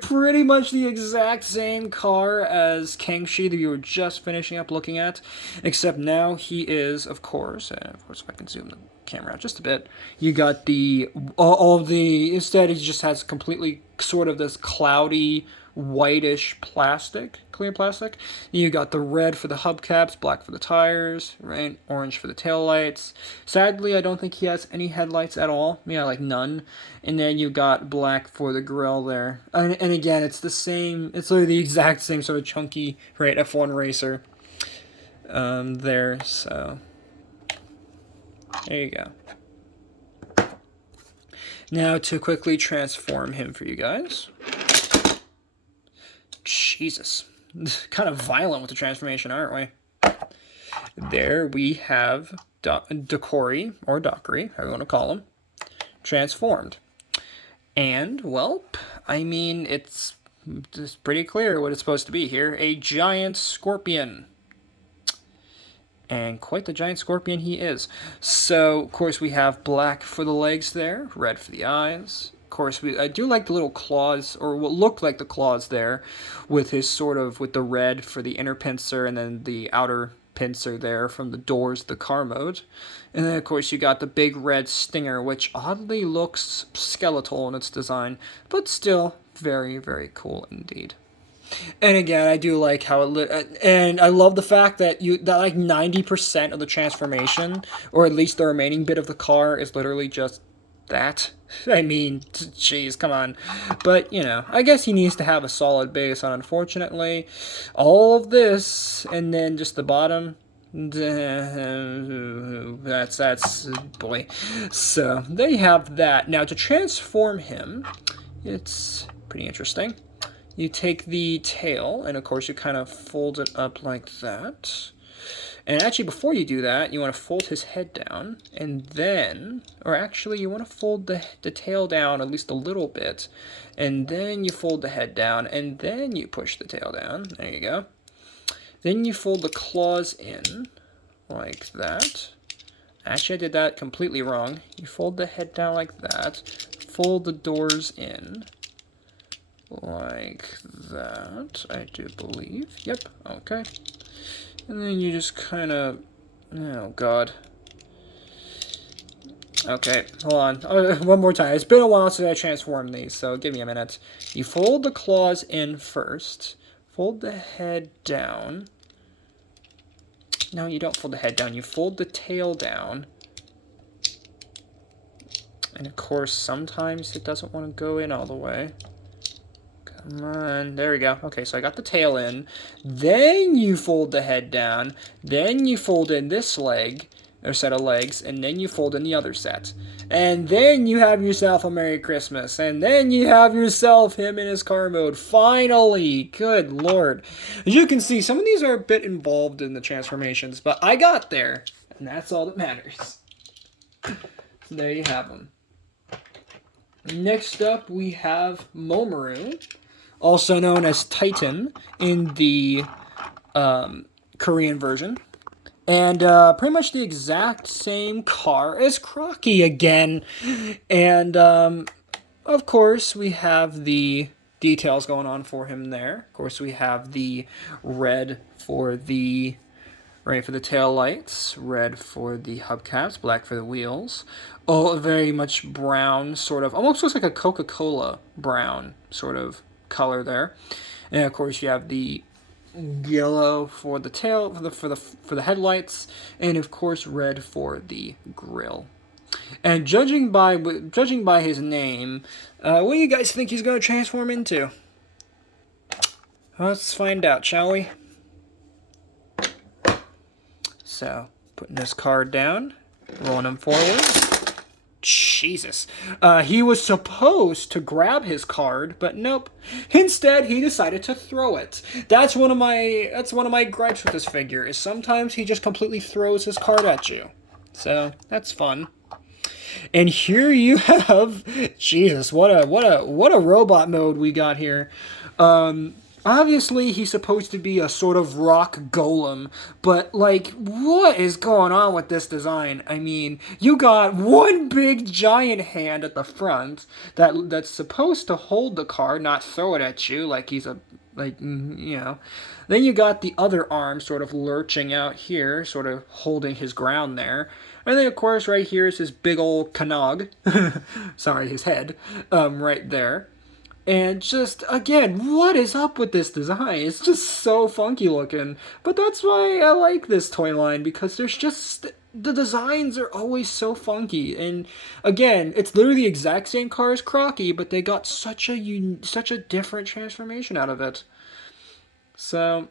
pretty much the exact same car as Kangxi that you were just finishing up looking at, except now he is, of course, if I can zoom the camera out just a bit, you got the, instead he just has completely sort of this cloudy, whitish plastic, clear plastic. You got the red for the hubcaps, black for the tires, right? Orange for the taillights. Sadly, I don't think he has any headlights at all. Yeah, like none. And then you got black for the grille there. And again, it's the same, it's literally the exact same sort of chunky, right, F1 racer there, so there you go. Now to quickly transform him for you guys. Jesus. Kind of violent with the transformation, aren't we? There we have Dockery, or Dockery, however you want to call him, transformed. And, well, I mean, it's pretty clear what it's supposed to be here. A giant scorpion. And quite the giant scorpion he is. So, of course, we have black for the legs there, red for the eyes. Of course, I do like the little claws, or what looked like the claws there, with his sort of, with the red for the inner pincer, and then the outer pincer there from the doors, the car mode. And then, of course, you got the big red stinger, which oddly looks skeletal in its design, but still very, very cool indeed. And again, I do like how and I love the fact that like 90% of the transformation, or at least the remaining bit of the car, is literally just that. I mean, jeez, come on. But, you know, I guess he needs to have a solid base, and unfortunately, all of this, and then just the bottom, that's, boy. So, there you have that. Now, to transform him, it's pretty interesting. You take the tail, and of course you kind of fold it up like that. And actually, before you do that, you want to fold his head down, and then, or actually, you want to fold the tail down at least a little bit, and then you fold the head down, and then you push the tail down. There you go. Then you fold the claws in, like that. Actually, I did that completely wrong. You fold the head down like that, fold the doors in, like that, I do believe. Yep, okay. And then you just kind of, oh god. Okay, hold on. One more time. It's been a while since I transformed these, so give me a minute. You fold the claws in first, fold the head down. No, you don't fold the head down. You fold the tail down. And of course, sometimes it doesn't want to go in all the way. Come on, there we go. Okay, so I got the tail in. Then you fold the head down. Then you fold in this leg, or set of legs, and then you fold in the other set. And then you have yourself a Merry Christmas. And then you have yourself him in his car mode. Finally! Good lord. As you can see, some of these are a bit involved in the transformations, but I got there. And that's all that matters. So there you have them. Next up, we have Momoru, also known as Titan in the Korean version. And pretty much the exact same car as Crocky again. And, of course, we have the details going on for him there. Of course, we have the red for the Right for the tail lights, red for the hubcaps, black for the wheels. Oh, very much brown, sort of, almost looks like a Coca-Cola brown sort of color there. And of course you have the yellow for the tail, for the headlights, and of course red for the grill. And judging by his name, what do you guys think he's going to transform into? Let's find out, shall we? So, putting this card down, rolling him forward. Jesus. He was supposed to grab his card, but nope. Instead, he decided to throw it. That's one of my gripes with this figure, is sometimes he just completely throws his card at you. So, that's fun. And here you have, Jesus, what a robot mode we got here. Obviously, he's supposed to be a sort of rock golem, but, like, what is going on with this design? I mean, you got one big giant hand at the front that's supposed to hold the card, not throw it at you like he's a, like, you know. Then you got the other arm sort of lurching out here, sort of holding his ground there. And then, of course, right here is his big old canog. Sorry, his head, right there. And just, again, what is up with this design? It's just so funky looking. But that's why I like this toy line, because there's just, the designs are always so funky. And again, it's literally the exact same car as Crocky, but they got such a different transformation out of it. So,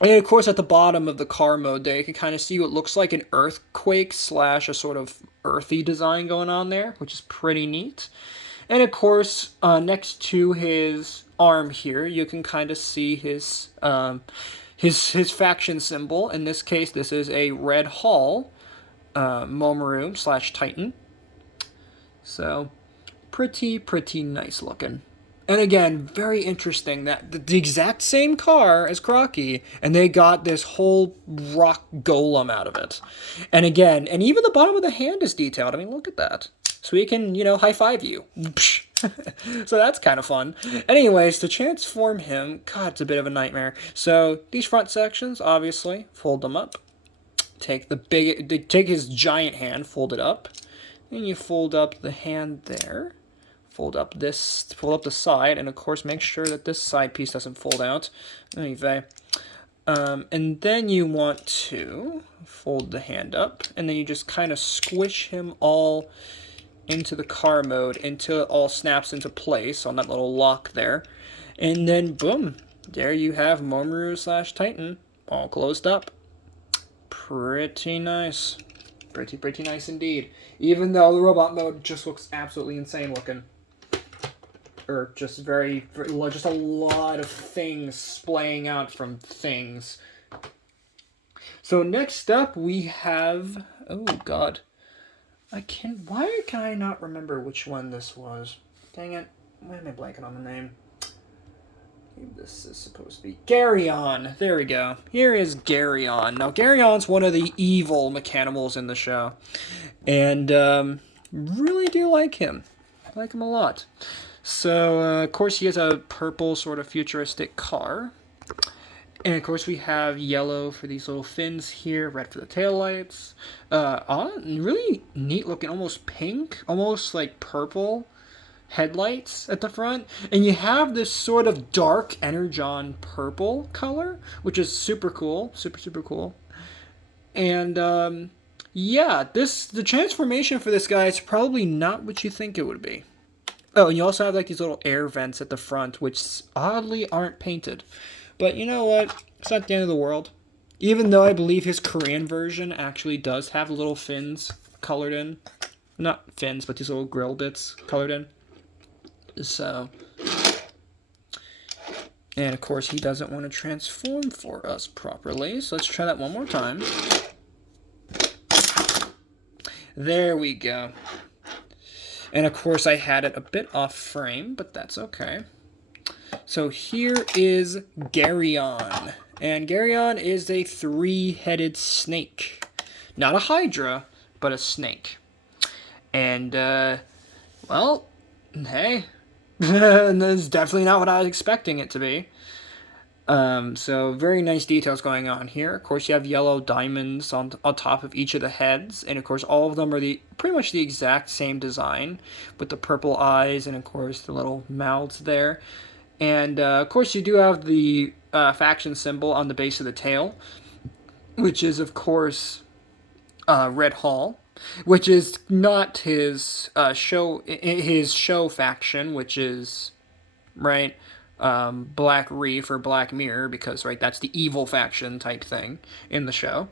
and of course at the bottom of the car mode there, you can kind of see what looks like an earthquake slash a sort of earthy design going on there, which is pretty neat. And of course, next to his arm here, you can kind of see his faction symbol. In this case, this is a red hull, Momaru slash Titan. So, pretty nice looking. And again, very interesting that the exact same car as Crocky, and they got this whole rock golem out of it. And again, and even the bottom of the hand is detailed. I mean, look at that. So he can, you know, high-five you. So that's kind of fun. Anyways, to transform him, God, it's a bit of a nightmare. So these front sections, obviously, fold them up. Take his giant hand, fold it up. And you fold up the hand there. Fold up the side, and of course make sure that this side piece doesn't fold out. Anyway. And then you want to fold the hand up, and then you just kind of squish him all into the car mode until it all snaps into place on that little lock there. And then, boom, there you have Momaru slash Titan all closed up. Pretty nice. Pretty nice indeed. Even though the robot mode just looks absolutely insane looking. Or just just a lot of things splaying out from things. So next up we have, oh god. Why can I not remember which one this was? Dang it. Why am I blanking on the name? This is supposed to be Garyon. There we go. Here is Garyon. Now, Garyon's one of the evil Mechanimals in the show. And, really do like him. I like him a lot. So, of course, he has a purple sort of futuristic car. And, of course, we have yellow for these little fins here, red for the taillights. Really neat looking, almost pink, almost like purple headlights at the front. And you have this sort of dark Energon purple color, which is super cool. Super cool. And, yeah, the transformation for this guy is probably not what you think it would be. Oh, and you also have, like, these little air vents at the front, which oddly aren't painted. But you know what? It's not the end of the world. Even though I believe his Korean version actually does have little fins colored in. Not fins, but these little grill bits colored in. So. And of course he doesn't want to transform for us properly. So let's try that one more time. There we go. And of course I had it a bit off frame, but that's okay. So here is Garyon. And Garyon is a three-headed snake. Not a hydra, but a snake. And, well, hey. That's definitely not what I was expecting it to be. So very nice details going on here. Of course, you have yellow diamonds on top of each of the heads, and of course, all of them are pretty much the exact same design, with the purple eyes and of course the little mouths there. And of course, you do have the faction symbol on the base of the tail, which is of course Red Hall, which is not his show faction, which is right Black Reef or Black Mirror, because right that's the evil faction type thing in the show.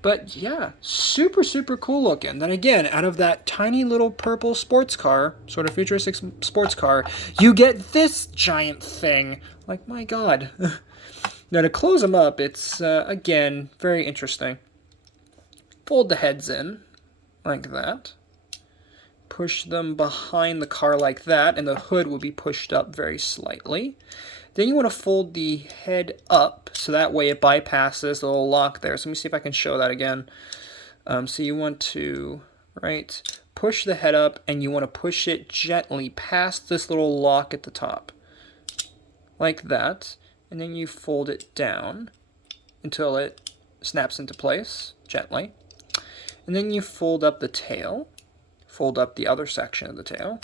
But yeah, super super cool looking. Then again, out of that tiny little purple sports car, sort of futuristic sports car, you get this giant thing. Like, my god. Now to close them up, it's again very interesting. Fold the heads in like that. Push them behind the car like that, and the hood will be pushed up very slightly. Then you want to fold the head up, so that way it bypasses the little lock there. So let me see if I can show that again. So you want to, right, push the head up, and you want to push it gently past this little lock at the top. Like that. And then you fold it down until it snaps into place, gently. And then you fold up the tail. Fold up the other section of the tail,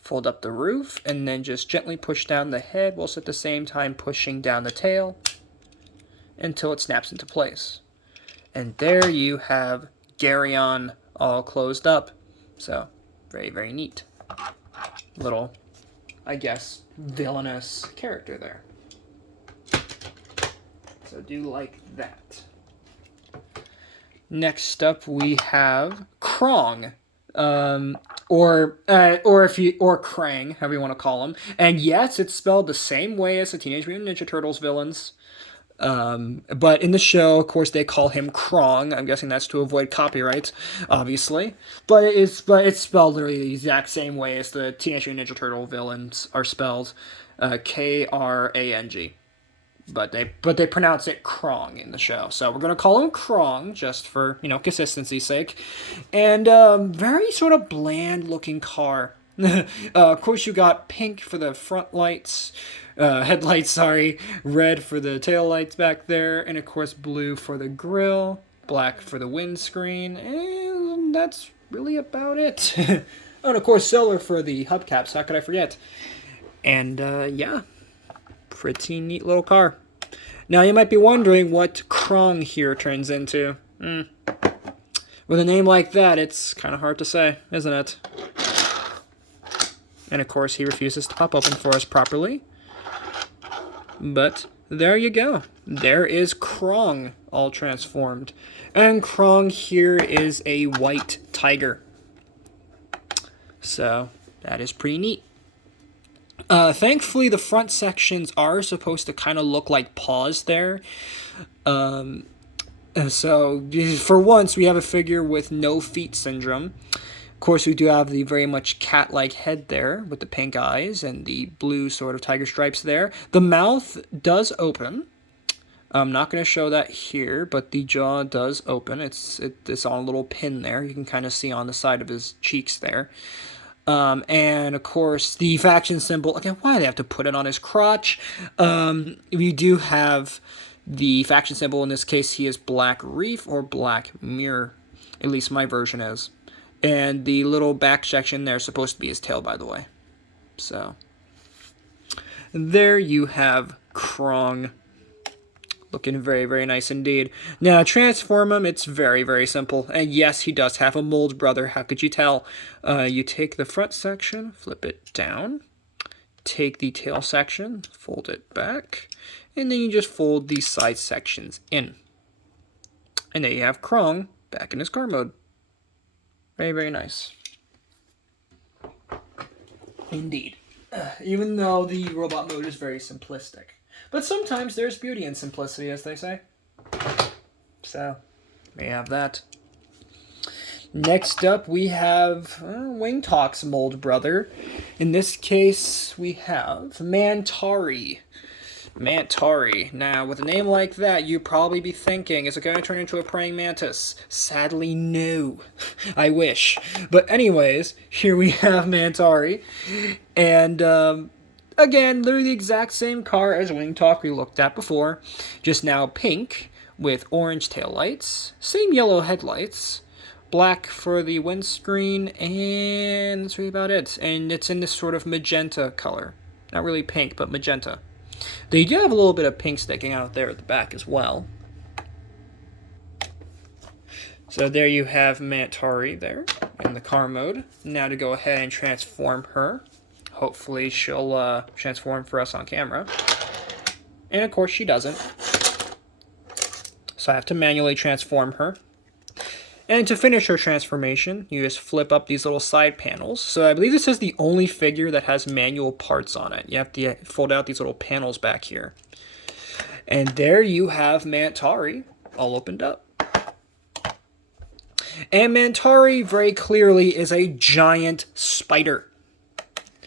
fold up the roof, and then just gently push down the head whilst at the same time pushing down the tail until it snaps into place. And there you have Garyon all closed up. So, very, very neat. Little, I guess, villainous character there. So do like that. Next up we have Krong. Or Krang, however you want to call him. And yes, it's spelled the same way as the Teenage Mutant Ninja Turtles villains. But in the show, of course, they call him Krong. I'm guessing that's to avoid copyright, obviously. But it's spelled literally the exact same way as the Teenage Mutant Ninja Turtle villains are spelled, Krang. But they pronounce it Krong in the show. So we're going to call him Krong, just for, consistency's sake. And very sort of bland-looking car. Of course, you got pink for the front lights, headlights, red for the tail lights back there, and of course blue for the grille, black for the windscreen, and that's really about it. And of course silver for the hubcaps, how could I forget? And yeah. Pretty neat little car. Now you might be wondering what Krong here turns into. With a name like that, it's kind of hard to say, isn't it? And of course he refuses to pop open for us properly. But there you go. There is Krong all transformed. And Krong here is a white tiger. So that is pretty neat. Thankfully, the front sections are supposed to kind of look like paws there. So, for once, we have a figure with no feet syndrome. Of course, we do have the very much cat-like head there with the pink eyes and the blue sort of tiger stripes there. The mouth does open. I'm not going to show that here, but the jaw does open. It's on a little pin there. You can kind of see on the side of his cheeks there. And of course, the faction symbol, again, why do they have to put it on his crotch? We do have the faction symbol, in this case, he is Black Reef or Black Mirror, at least my version is. And the little back section there is supposed to be his tail, by the way. So, there you have Krong. Looking very, very nice indeed. Now, transform him, it's very, very simple. And yes, he does have a mold brother. How could you tell? You take the front section, flip it down. Take the tail section, fold it back. And then you just fold these side sections in. And there you have Krong back in his car mode. Very, very nice. Indeed. Even though the robot mode is very simplistic. But sometimes there's beauty in simplicity, as they say. So, we have that. Next up, we have Wing Talk's mold brother. In this case, we have Mantari. Mantari. Now, with a name like that, you'd probably be thinking, is it going to turn into a praying mantis? Sadly, no. I wish. But anyways, here we have Mantari. And, again, literally the exact same car as Wing Talk we looked at before, just now pink with orange taillights, same yellow headlights, black for the windscreen, and that's really about it. And it's in this sort of magenta color. Not really pink, but magenta. They do have a little bit of pink sticking out there at the back as well. So there you have Mantari there in the car mode. Now to go ahead and transform her. Hopefully she'll transform for us on camera. And of course she doesn't. So I have to manually transform her. And to finish her transformation, you just flip up these little side panels. So I believe this is the only figure that has manual parts on it. You have to fold out these little panels back here. And there you have Mantari all opened up. And Mantari very clearly is a giant spider.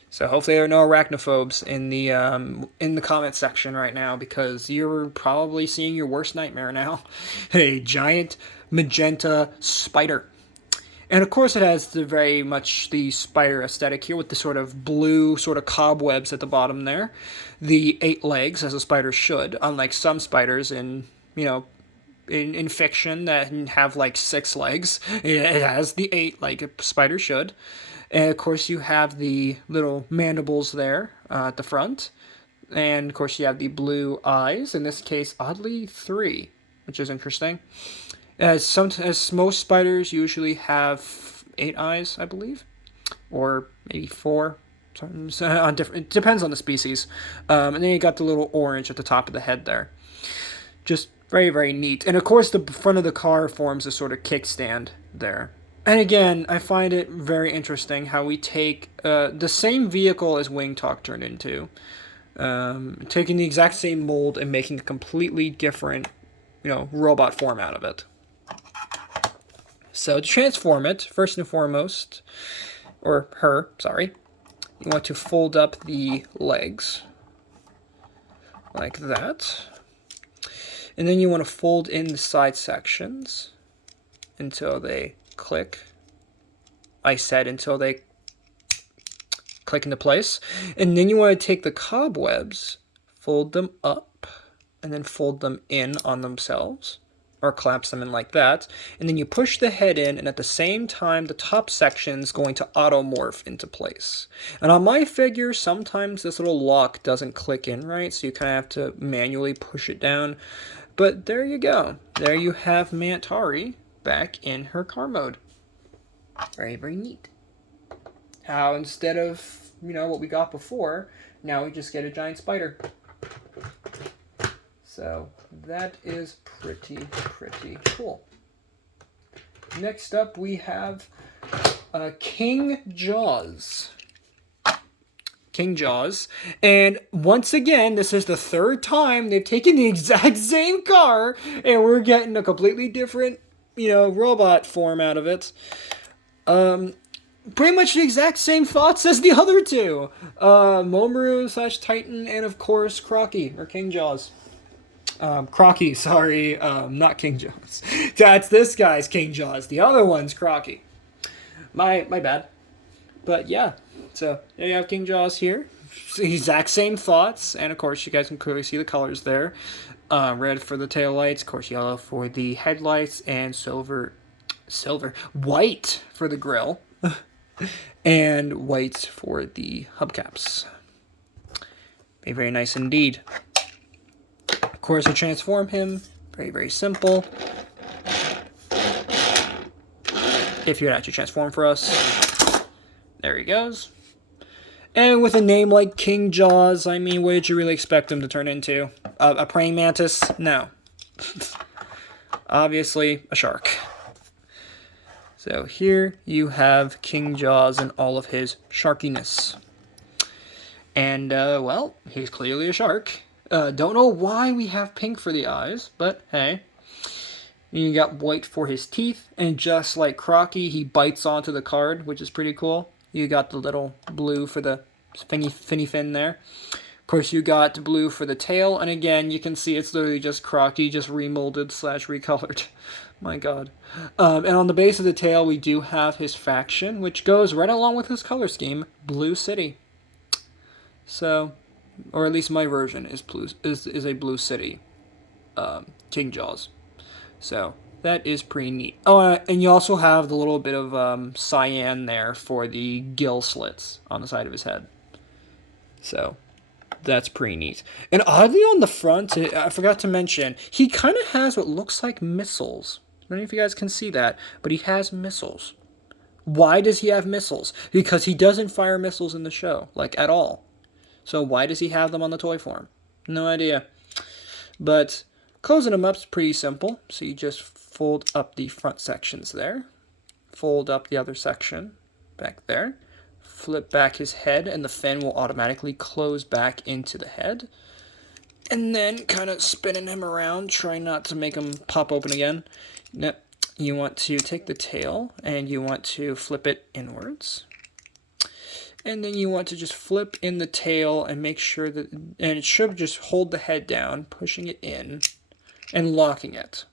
So hopefully there are no arachnophobes in the comment section right now, because you're probably seeing your worst nightmare now. A giant magenta spider. And of course it has very much the spider aesthetic here with the sort of blue sort of cobwebs at the bottom there. The 8 legs, as a spider should, unlike some spiders in, in fiction that have like 6 legs. It has the 8 like a spider should. And of course you have the little mandibles there at the front. And of course you have the blue eyes, in this case oddly 3, which is interesting. As most spiders usually have 8 eyes, I believe, or maybe 4. It depends on the species. And then you got the little orange at the top of the head there. Just very, very neat. And of course the front of the car forms a sort of kickstand there. And again, I find it very interesting how we take the same vehicle as Wing Talk turned into, taking the exact same mold and making a completely different, robot form out of it. So to transform it, first and foremost, or her, sorry, you want to fold up the legs like that. And then you want to fold in the side sections until they click. I said until they click into place. And then you want to take the cobwebs, fold them up, and then fold them in on themselves, or collapse them in like that. And then you push the head in, and at the same time, the top section is going to automorph into place. And on my figure, sometimes this little lock doesn't click in right, so you kind of have to manually push it down. But there you go. There you have Mantari back in her car mode. Very, very neat. How instead of, what we got before, now we just get a giant spider. So that is pretty cool. Next up we have King Jaws. King Jaws. And once again, this is the 3rd time they've taken the exact same car and we're getting a completely different, robot form out of it. Pretty much the exact same thoughts as the other 2. Momaru / Titan, and of course Crocky, or King Jaws. Crocky, sorry, not King Jaws. That's this guy's King Jaws. The other one's Crocky. My bad. But yeah, so there you have King Jaws here. Exact same thoughts, and of course you guys can clearly see the colors there. Red for the taillights, of course yellow for the headlights, and white for the grille, and white for the hubcaps. Very, very nice indeed. Of course, to transform him, very, very simple. If you'd actually transform for us, there he goes. And with a name like King Jaws, I mean, what did you really expect him to turn into? A praying mantis? No. Obviously, a shark. So here you have King Jaws and all of his sharkiness. And, well, he's clearly a shark. Don't know why we have pink for the eyes, but hey. You got white for his teeth, and just like Crocky, he bites onto the card, which is pretty cool. You got the little blue for the finny fin there. Of course, you got blue for the tail, and again, you can see it's literally just Crocky, just remolded / recolored. My god. And on the base of the tail, we do have his faction, which goes right along with his color scheme, Blue City. So, or at least my version is a Blue City King Jaws. So that is pretty neat. Oh, and you also have the little bit of cyan there for the gill slits on the side of his head. So that's pretty neat. And oddly on the front, I forgot to mention, he kind of has what looks like missiles. I don't know if you guys can see that, but he has missiles. Why does he have missiles? Because he doesn't fire missiles in the show, like at all. So why does he have them on the toy form? No idea. But closing them up is pretty simple. So you just fold up the front sections there. Fold up the other section back there. Flip back his head, and the fin will automatically close back into the head. And then kind of spinning him around, trying not to make him pop open again. You want to take the tail, and you want to flip it inwards. And then you want to just flip in the tail and make sure that, and it should just hold the head down, pushing it in, and locking it.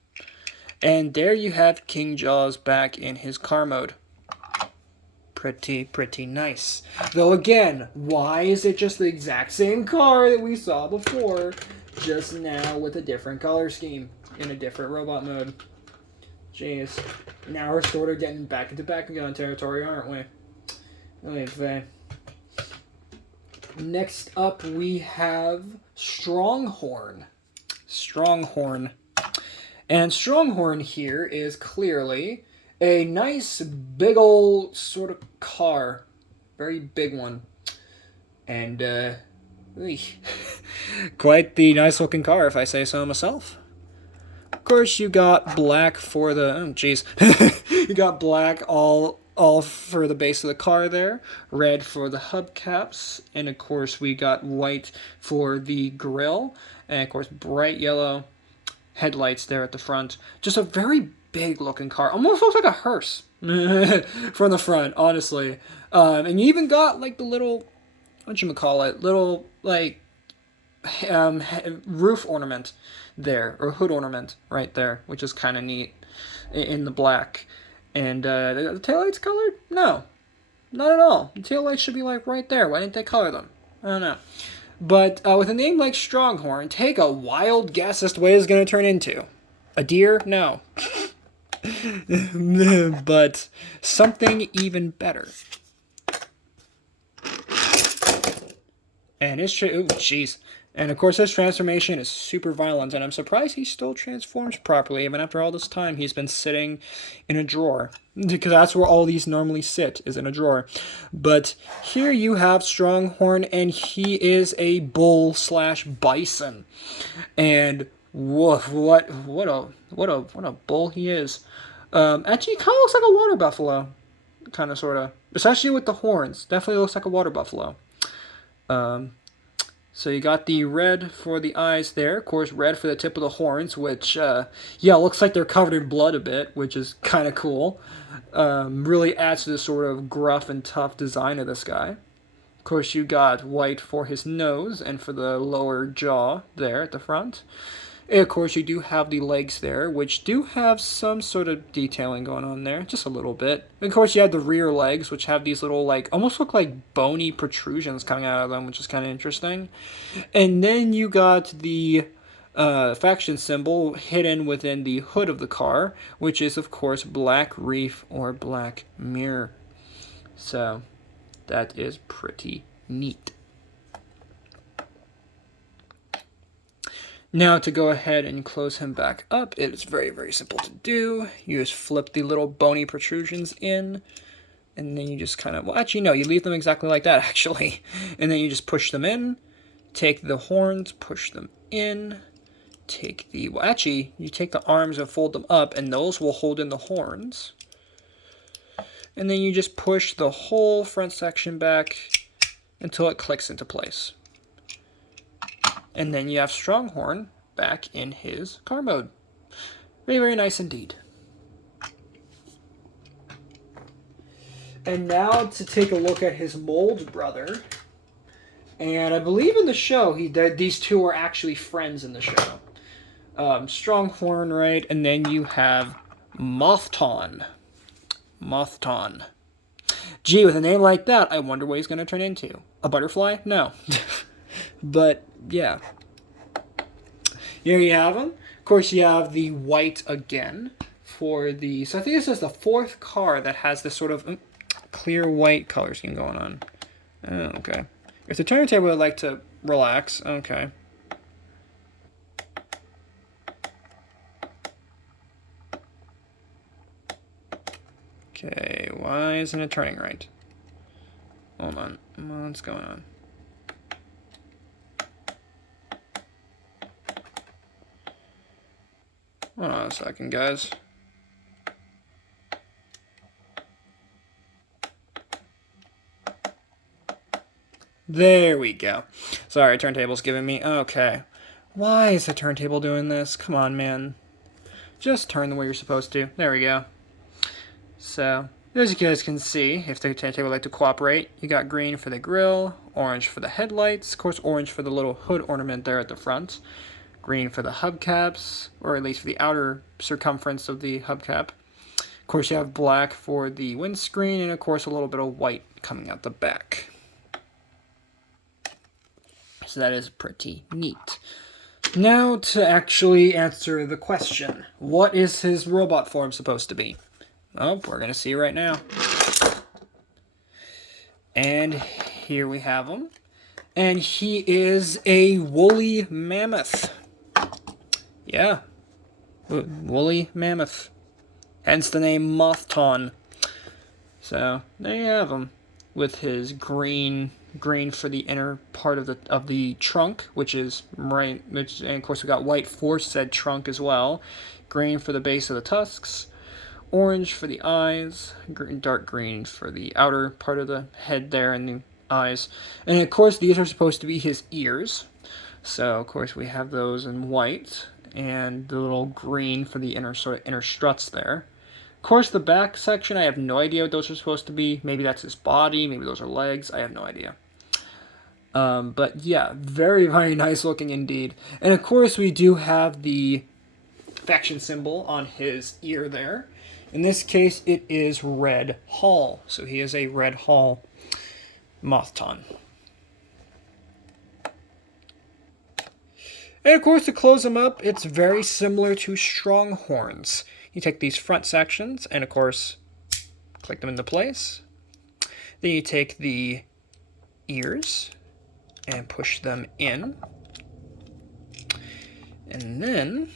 And there you have King Jaws back in his car mode. Pretty nice. Though again, why is it just the exact same car that we saw before, just now with a different color scheme in a different robot mode? Jeez. Now we're sort of getting back into Bakugan territory, aren't we? Anyway. Next up we have Stronghorn. Stronghorn. And Stronghorn here is clearly a nice big old sort of car. Very big one. And, quite the nice looking car if I say so myself. Of course you got black for the, oh jeez. You got black all for the base of the car there. Red for the hubcaps. And of course we got white for the grille. And of course bright yellow headlights there at the front. Just a very big looking car. Almost looks like a hearse from the front, honestly. And you even got like the little, whatchamacallit, little like roof ornament there, or hood ornament right there, which is kind of neat in the black. And the taillights colored? No, not at all. The taillights should be like right there. Why didn't they color them? I don't know. But with a name like Stronghorn, take a wild guess as to what it's going to turn into. A deer? No. But something even better. And his jeez. And of course his transformation is super violent, and I'm surprised he still transforms properly even after all this time he's been sitting in a drawer. Because that's where all these normally sit, is in a drawer. But here you have Stronghorn, and he is a bull / bison. And woof, what a bull he is. Actually, he kind of looks like a water buffalo. Kind of, sort of. Especially with the horns. Definitely looks like a water buffalo. So you got the red for the eyes there. Of course, red for the tip of the horns, which, yeah, looks like they're covered in blood a bit, which is kind of cool. Really adds to the sort of gruff and tough design of this guy. Of course, you got white for his nose and for the lower jaw there at the front. And of course, you do have the legs there, which do have some sort of detailing going on there, just a little bit. And of course, you have the rear legs, which have these little, like, almost look like bony protrusions coming out of them, which is kind of interesting. And then you got the faction symbol hidden within the hood of the car, which is, of course, Black Reef or Black Mirror. So, that is pretty neat. Now to go ahead and close him back up, it is very, very simple to do. You just flip the little bony protrusions in, and then you just kind of, well, actually, no, you leave them exactly like that, actually. And then you just push them in, take the horns, push them in, take the, well, actually, you take the arms and fold them up, and those will hold in the horns. And then you just push the whole front section back until it clicks into place. And then you have Stronghorn back in his car mode. Very, very nice indeed. And now to take a look at his mold brother. And I believe in the show, these two are actually friends in the show. Stronghorn, right? And then you have Mothton. Gee, with a name like that, I wonder what he's going to turn into. A butterfly? No. But yeah, here you have them. Of course, you have the white again for the. So I think this is the fourth car that has this sort of clear white color scheme going on. Oh, okay. If the turntable would like to relax, okay. Okay, why isn't it turning right? Hold on. What's going on? Hold on a second, guys. There we go. Sorry, turntable's giving me... Okay. Why is the turntable doing this? Come on, man. Just turn the way you're supposed to. There we go. So, as you guys can see, if the turntable would like to cooperate, you got green for the grill, orange for the headlights, of course orange for the little hood ornament there at the front, green for the hubcaps, or at least for the outer circumference of the hubcap. Of course, you have black for the windscreen, and of course a little bit of white coming out the back. So that is pretty neat. Now to actually answer the question, what is his robot form supposed to be? Oh, we're going to see right now. And here we have him. And he is a woolly mammoth. Yeah. Woolly mammoth. Hence the name Mothton. So, there you have him. With his green for the inner part of the trunk, which is right, and of course we got white for said trunk as well. Green for the base of the tusks. Orange for the eyes, dark green for the outer part of the head there and the eyes. And of course these are supposed to be his ears. So of course we have those in white and the little green for the inner struts there. Of course the back section, I have no idea what those are supposed to be. Maybe that's his body, maybe those are legs, I have no idea. But yeah, very, very nice looking indeed. And of course we do have the faction symbol on his ear there. In this case, it is Red Hall. So he is a Red Hall Mothton. And of course, to close them up, it's very similar to Stronghorns. You take these front sections and, of course, click them into place. Then you take the ears and push them in. And then,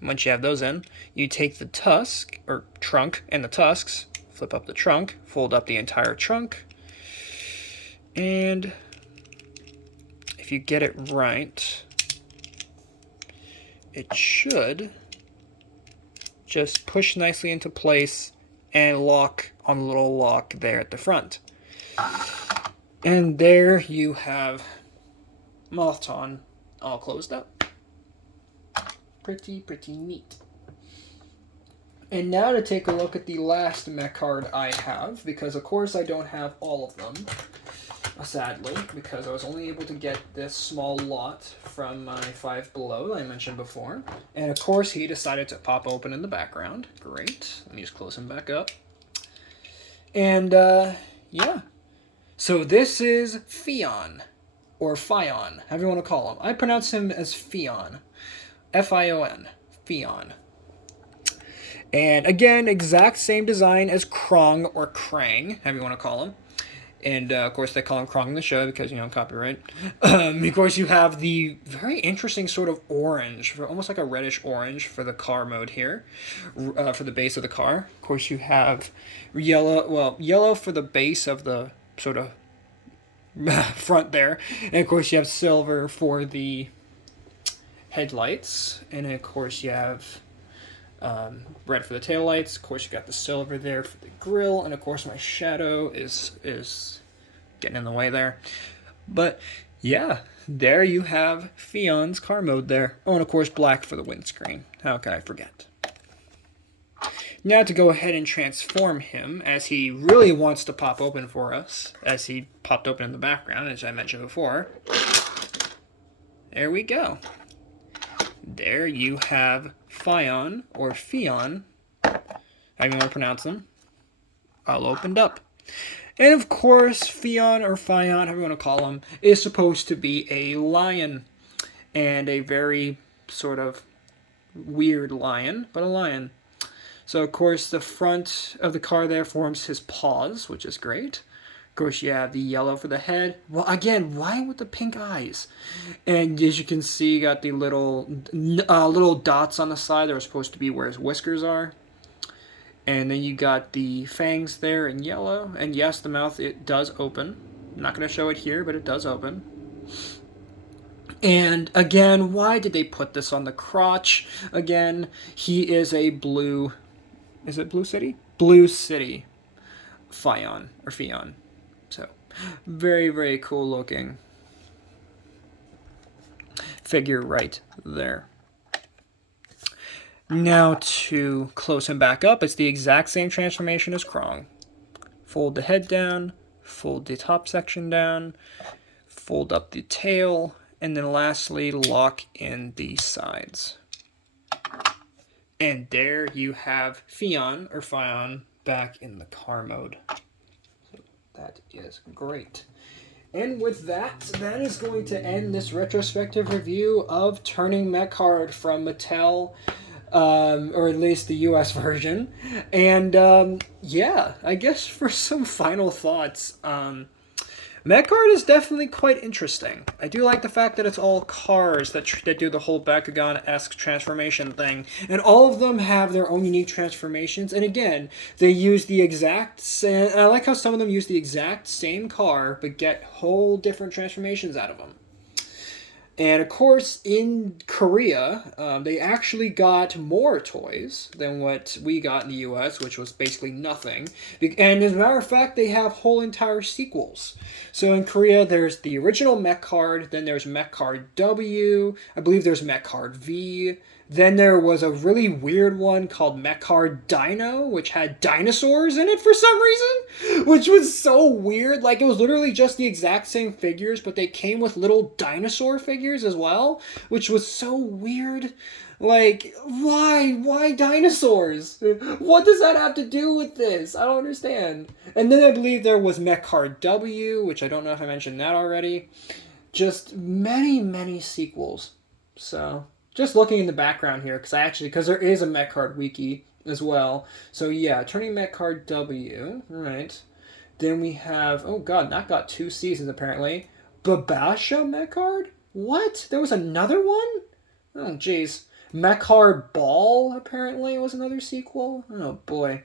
once you have those in, you take the tusk, or trunk, and the tusks, flip up the trunk, fold up the entire trunk, and if you get it right, it should just push nicely into place and lock on the little lock there at the front. And there you have Mothton all closed up. Pretty neat. And now to take a look at the last Mecard I have, because of course I don't have all of them, sadly, because I was only able to get this small lot from my Five Below that I mentioned before. And of course he decided to pop open in the background. Great. Let me just close him back up. And yeah. So this is Fion, or Fion, however you want to call him. I pronounce him as Fion. Fion. Fion. And again, exact same design as Krong or Krang, however you want to call him. And of course they call him Krong in the show because, you know, copyright. Of course you have the very interesting sort of orange, almost like a reddish orange for the car mode here, for the base of the car. Of course you have yellow for the base of the sort of front there. And of course you have silver for the headlights, and of course you have red for the taillights. Of course you got the silver there for the grill, and of course my shadow is getting in the way there. But yeah, there you have Fion's car mode there. Oh, and of course black for the windscreen. How could I forget? Now to go ahead and transform him, as he really wants to pop open for us, as he popped open in the background, as I mentioned before. There we go. There you have Fion, or Fion, however you want to pronounce them, all opened up. And of course, Fion or Fion, however you want to call him, is supposed to be a lion. And a very sort of weird lion, but a lion. So, of course, the front of the car there forms his paws, which is great. Of course, you have the yellow for the head. Well, again, why with the pink eyes? And as you can see, you got the little dots on the side that are supposed to be where his whiskers are. And then you got the fangs there in yellow. And yes, the mouth, it does open. I'm not going to show it here, but it does open. And again, why did they put this on the crotch? Again, he is a blue... Is it Blue City? Blue City Fion, or Fion. So, very, very cool looking figure right there. Now to close him back up, it's the exact same transformation as Krong. Fold the head down, fold the top section down, fold up the tail, and then lastly lock in the sides. And there you have Fion or Fion back in the car mode. So that is great. And with that, that is going to end this retrospective review of Turning Mecard from Mattel, or at least the US version. And yeah, I guess for some final thoughts, Mecard is definitely quite interesting. I do like the fact that it's all cars that do the whole Bakugan-esque transformation thing. And all of them have their own unique transformations. And again, they use the exact same... I like how some of them use the exact same car, but get whole different transformations out of them. And of course, in Korea, they actually got more toys than what we got in the US, which was basically nothing. And as a matter of fact, they have whole entire sequels. So in Korea, there's the original Mecard, then there's Mecard W, I believe there's Mecard V, then there was a really weird one called Mecard Dino, which had dinosaurs in it for some reason, which was so weird. Like, it was literally just the exact same figures, but they came with little dinosaur figures as well, which was so weird. Like, why dinosaurs? What does that have to do with this? I don't understand. And then I believe there was Mecard W, which I don't know if I mentioned that already. Just many sequels. So... just looking in the background here, because there is a Mecard wiki as well. So yeah, Turning Mecard W, right. Then we have, oh god, that got 2 seasons apparently. Babasha Mecard? What? There was another one? Oh jeez. Mecard Ball apparently was another sequel. Oh boy.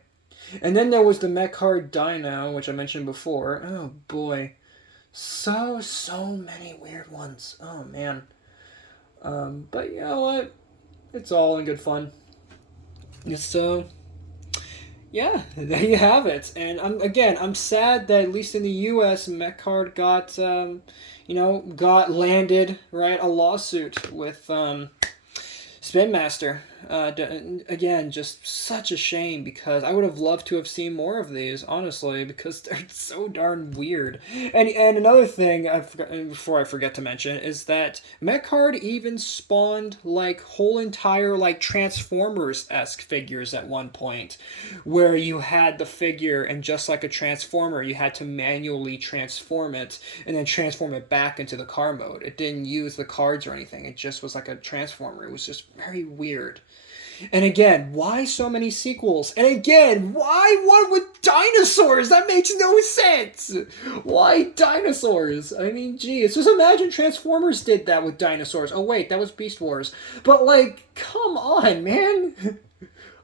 And then there was the Mecard Dino, which I mentioned before. Oh boy. So many weird ones. Oh man. But you know what? It's all in good fun. So, yeah, there you have it. And I'm sad that at least in the U.S., Mecard got landed, right, a lawsuit with Spin Master. Again, just such a shame because I would have loved to have seen more of these, honestly, because they're so darn weird. And another thing before I forget to mention is that Mecard even spawned like whole entire like Transformers-esque figures at one point, where you had the figure and just like a Transformer, you had to manually transform it and then transform it back into the car mode. It didn't use the cards or anything. It just was like a Transformer. It was just very weird. And again, why so many sequels? And again, why one with dinosaurs? That makes no sense. Why dinosaurs? I mean, geez, just imagine Transformers did that with dinosaurs. Oh wait, that was Beast Wars. But like, come on, man.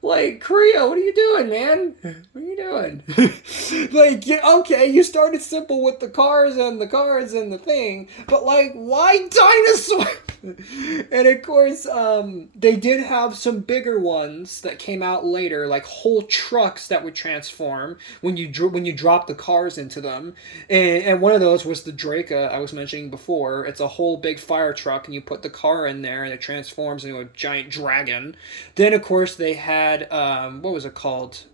Like, Korea, what are you doing, man? What are you doing? Like, okay, you started simple with the cars and the thing, but like, why dinosaurs? And of course, they did have some bigger ones that came out later, like whole trucks that would transform when you drop the cars into them. And one of those was the Draco I was mentioning before. It's a whole big fire truck, and you put the car in there, and it transforms into a giant dragon. Then, of course, they had what was it called?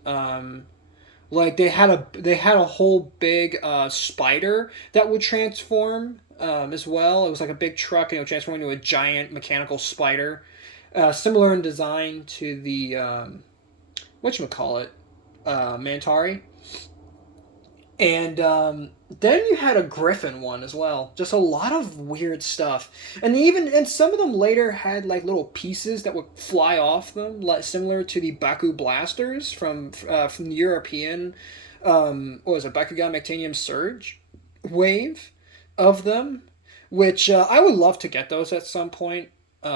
Like they had a whole big spider that would transform as well. It was like a big truck, and it would transform into a giant mechanical spider, similar in design to the whatchamacallit, Mantari. And then you had a griffin one as well. Just a lot of weird stuff. And some of them later had like little pieces that would fly off them, like similar to the Baku blasters from the European what was it, Bakugan Mectanium Surge wave of them, which I would love to get those at some point.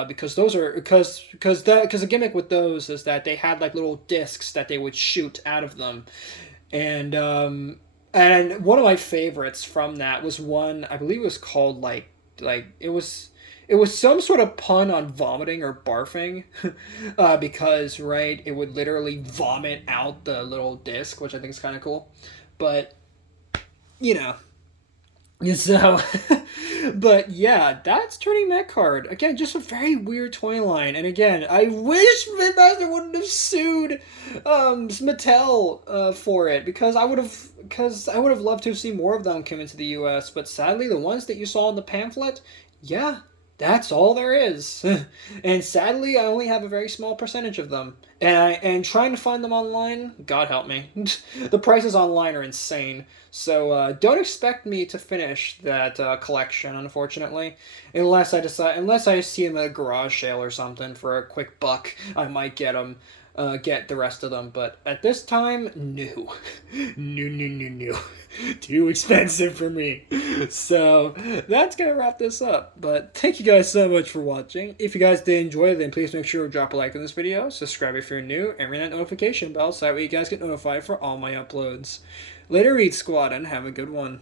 Because those are because the gimmick with those is that they had like little discs that they would shoot out of them, and one of my favorites from that was one I believe it was called like it was some sort of pun on vomiting or barfing, because right it would literally vomit out the little disc, which I think is kind of cool, but you know so, but yeah, that's Turning Mecard. Again, just a very weird toy line. And again, I wish Midmaster wouldn't have sued Mattel for it, because I would have loved to have seen more of them come into the U.S. But sadly, the ones that you saw in the pamphlet, yeah, that's all there is. And sadly, I only have a very small percentage of them. And trying to find them online, God help me. The prices online are insane. So don't expect me to finish that collection, unfortunately, unless I see them at a garage sale or something for a quick buck. I might get the rest of them. But at this time, no, no, too expensive for me. So that's gonna wrap this up. But thank you guys so much for watching. If you guys did enjoy it, then please make sure to drop a like on this video, subscribe if you're new, and ring that notification bell so that way you guys get notified for all my uploads. Later, Eat Squad, and have a good one.